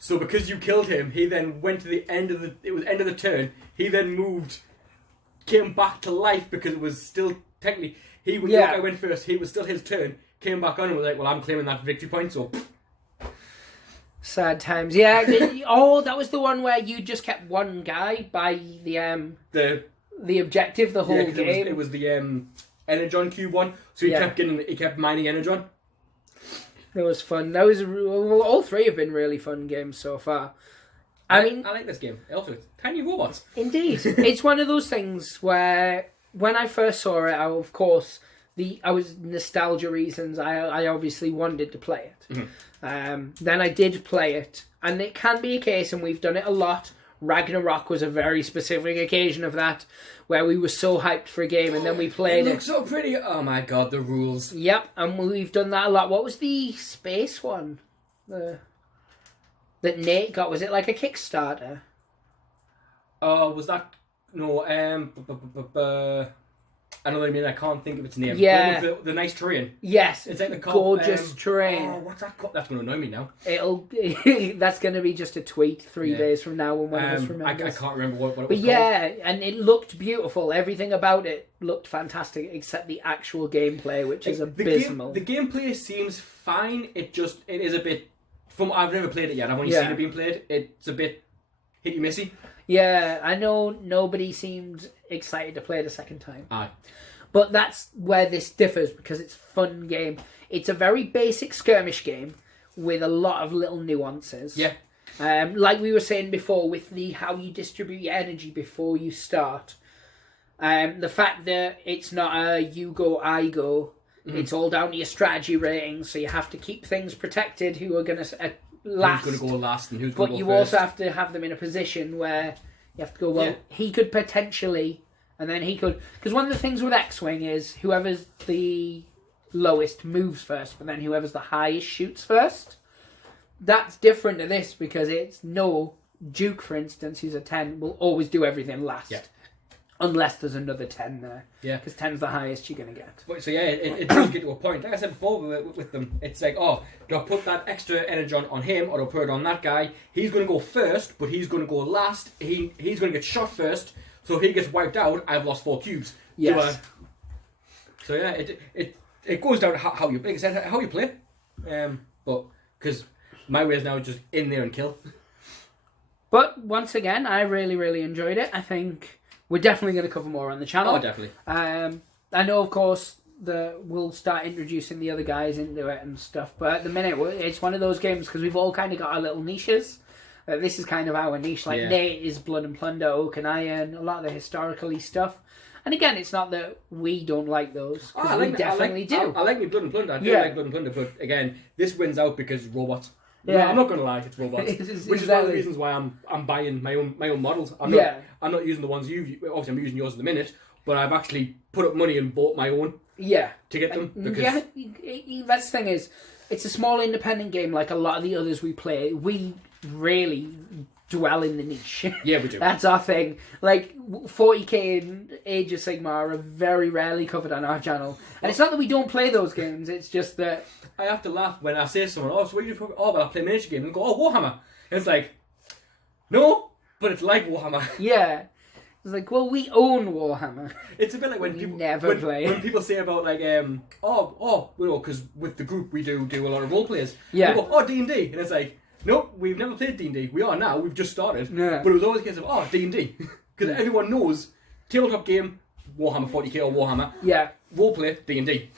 So because you killed him, he then went to the end of the turn. He then came back to life because it was still technically your guy went first. He was still his turn. Came back on and was like, well, I'm claiming that victory point. So. Sad times. Yeah. That was the one where you just kept one guy by the objective the whole 'cause game. It was the Energon cube one. So he kept mining Energon. It was fun. That was all 3 have been really fun games so far. I mean, I like this game. Also, it's tiny robots. indeed, it's one of those things where when I first saw it, of course, I was nostalgia reasons. I obviously wanted to play it. Mm-hmm. Then I did play it, and it can be a case, and we've done it a lot. Ragnarok was a very specific occasion of that, where we were so hyped for a game, and then we played It it. looks so pretty. Oh my god, the rules. Yep, and we've done that a lot. What was the space one? That Nate got? Was it like a Kickstarter? Oh, was that no? another enemy, I can't think of its name. Yeah. The nice terrain. Yes, It's like the gorgeous terrain. Oh, what's that called? That's going to annoy me now. That's going to be just a tweet 3 days from now when one of us remembers. I can't remember what it was But called. yeah, and it looked beautiful. Everything about it looked fantastic, except the actual gameplay, which is abysmal. The gameplay seems fine. It is a bit. I've never played it yet. I've only seen it being played. It's a bit hitty missy. Yeah, I know nobody seemed excited to play it a second time. Aye. But that's where this differs, because it's a fun game. It's a very basic skirmish game with a lot of little nuances. Yeah. Like we were saying before, with how you distribute your energy before you start. The fact that it's not a you go, I go. It's all down to your strategy ratings, so you have to keep things protected who are going to last. Who's going to go last and who's going to go But you first. also have to have them in a position where you have to go, well, he could potentially, and then he could... Because one of the things with X-Wing is whoever's the lowest moves first, but then whoever's the highest shoots first. That's different to this, because it's Duke, for instance, who's a 10, will always do everything last. Yeah. Unless there's another 10 there. Yeah. Because 10's the highest you're going to get. But, so yeah, it does get to a point. Like I said before with them, it's like, oh, do I put that extra energy on him, or do I put it on that guy? He's going to go first, but he's going to go last. He's going to get shot first, so if he gets wiped out, I've lost 4 cubes. Yes. So yeah, it goes down to how you, like I said, how you play. But because my way is now just in there and kill. But once again, I really, really enjoyed it. I think we're definitely going to cover more on the channel. Oh, definitely. I know, of course, we'll start introducing the other guys into it and stuff. But at the minute, it's one of those games because we've all kind of got our little niches. This is kind of our niche. Like Nate is Blood and Plunder, Oak and Iron, a lot of the historically stuff. And again, it's not that we don't like those. We definitely do. I like me Blood and Plunder. I do like Blood and Plunder. But again, this wins out because robots. Yeah, I'm not going to lie, it's robots. Which is one of the reasons why I'm buying my own models. I'm not using the ones obviously I'm using yours in a minute, but I've actually put up money and bought my own. Yeah. To get them. Because that's the thing is, it's a small independent game like a lot of the others we play. We really dwell in the niche. Yeah, we do. That's our thing. Like 40k and Age of Sigmar are very rarely covered on our channel. And it's not that we don't play those games, it's just that I have to laugh when I say to someone, oh, so what do you do? Oh, well, I play miniature games. And go, oh, Warhammer. And it's like, no, but it's like Warhammer. Yeah. It's like, well, we own Warhammer. It's a bit like when people never play. When people say about like, because with the group we do a lot of role players. Yeah. We go, oh, D&D. And it's like, nope, we've never played D&D. We are now. We've just started. Yeah. But it was always a case of, oh, D&D. Because everyone knows tabletop game, Warhammer 40k or Warhammer. Yeah. Roleplay, D&D.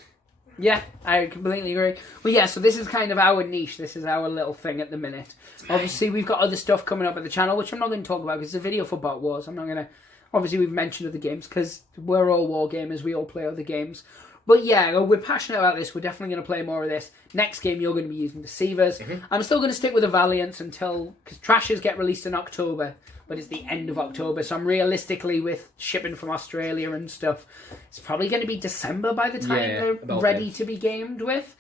Yeah, I completely agree. Well, yeah, so this is kind of our niche. This is our little thing at the minute. Obviously, we've got other stuff coming up at the channel, which I'm not going to talk about because it's a video for Bot Wars. I'm not going to... Obviously, we've mentioned other games because we're all war gamers. We all play other games. But yeah, we're passionate about this. We're definitely going to play more of this. Next game, you're going to be using Deceivers. Mm-hmm. I'm still going to stick with the Valiants until... Because Trashers get released in October, but it's the end of October. So I'm realistically, with shipping from Australia and stuff, it's probably going to be December by the time they're ready to be gamed with.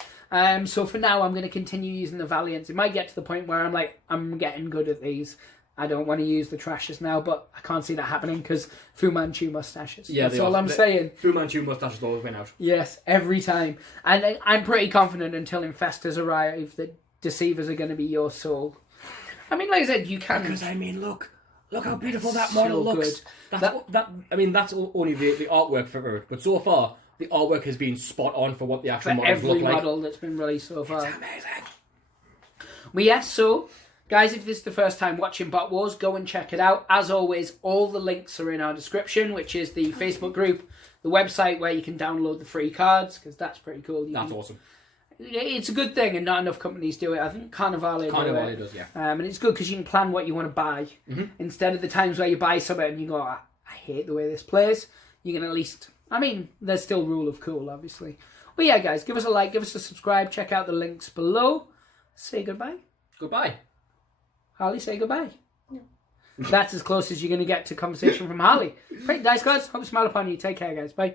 So for now, I'm going to continue using the Valiants. It might get to the point where I'm like, I'm getting good at these. I don't want to use the Trashers now, but I can't see that happening because Fu Manchu mustaches. Yeah, that's all I'm saying. Fu Manchu mustaches always win out. Yes, every time. And I'm pretty confident until Infestors arrive that Deceivers are going to be your soul. I mean, like I said, you can... Because, I mean, look how beautiful that model looks. That's only the artwork for it, but so far, the artwork has been spot on for what the actual models look like. Every model that's been released so far. It's amazing. Well, yes, so... Guys, if this is the first time watching Bot Wars, go and check it out. As always, all the links are in our description, which is the Facebook group, the website where you can download the free cards, because that's pretty cool. That's awesome. It's a good thing, and not enough companies do it. I think Carnivale does, yeah. And it's good because you can plan what you want to buy. Mm-hmm. Instead of the times where you buy something and you go, I hate the way this plays, you can at least... I mean, there's still rule of cool, obviously. But yeah, guys, give us a like, give us a subscribe, check out the links below. Say goodbye. Goodbye. Harley, say goodbye. No. That's as close as you're going to get to conversation from Harley. Right, nice guys. Hope to smile upon you. Take care, guys. Bye.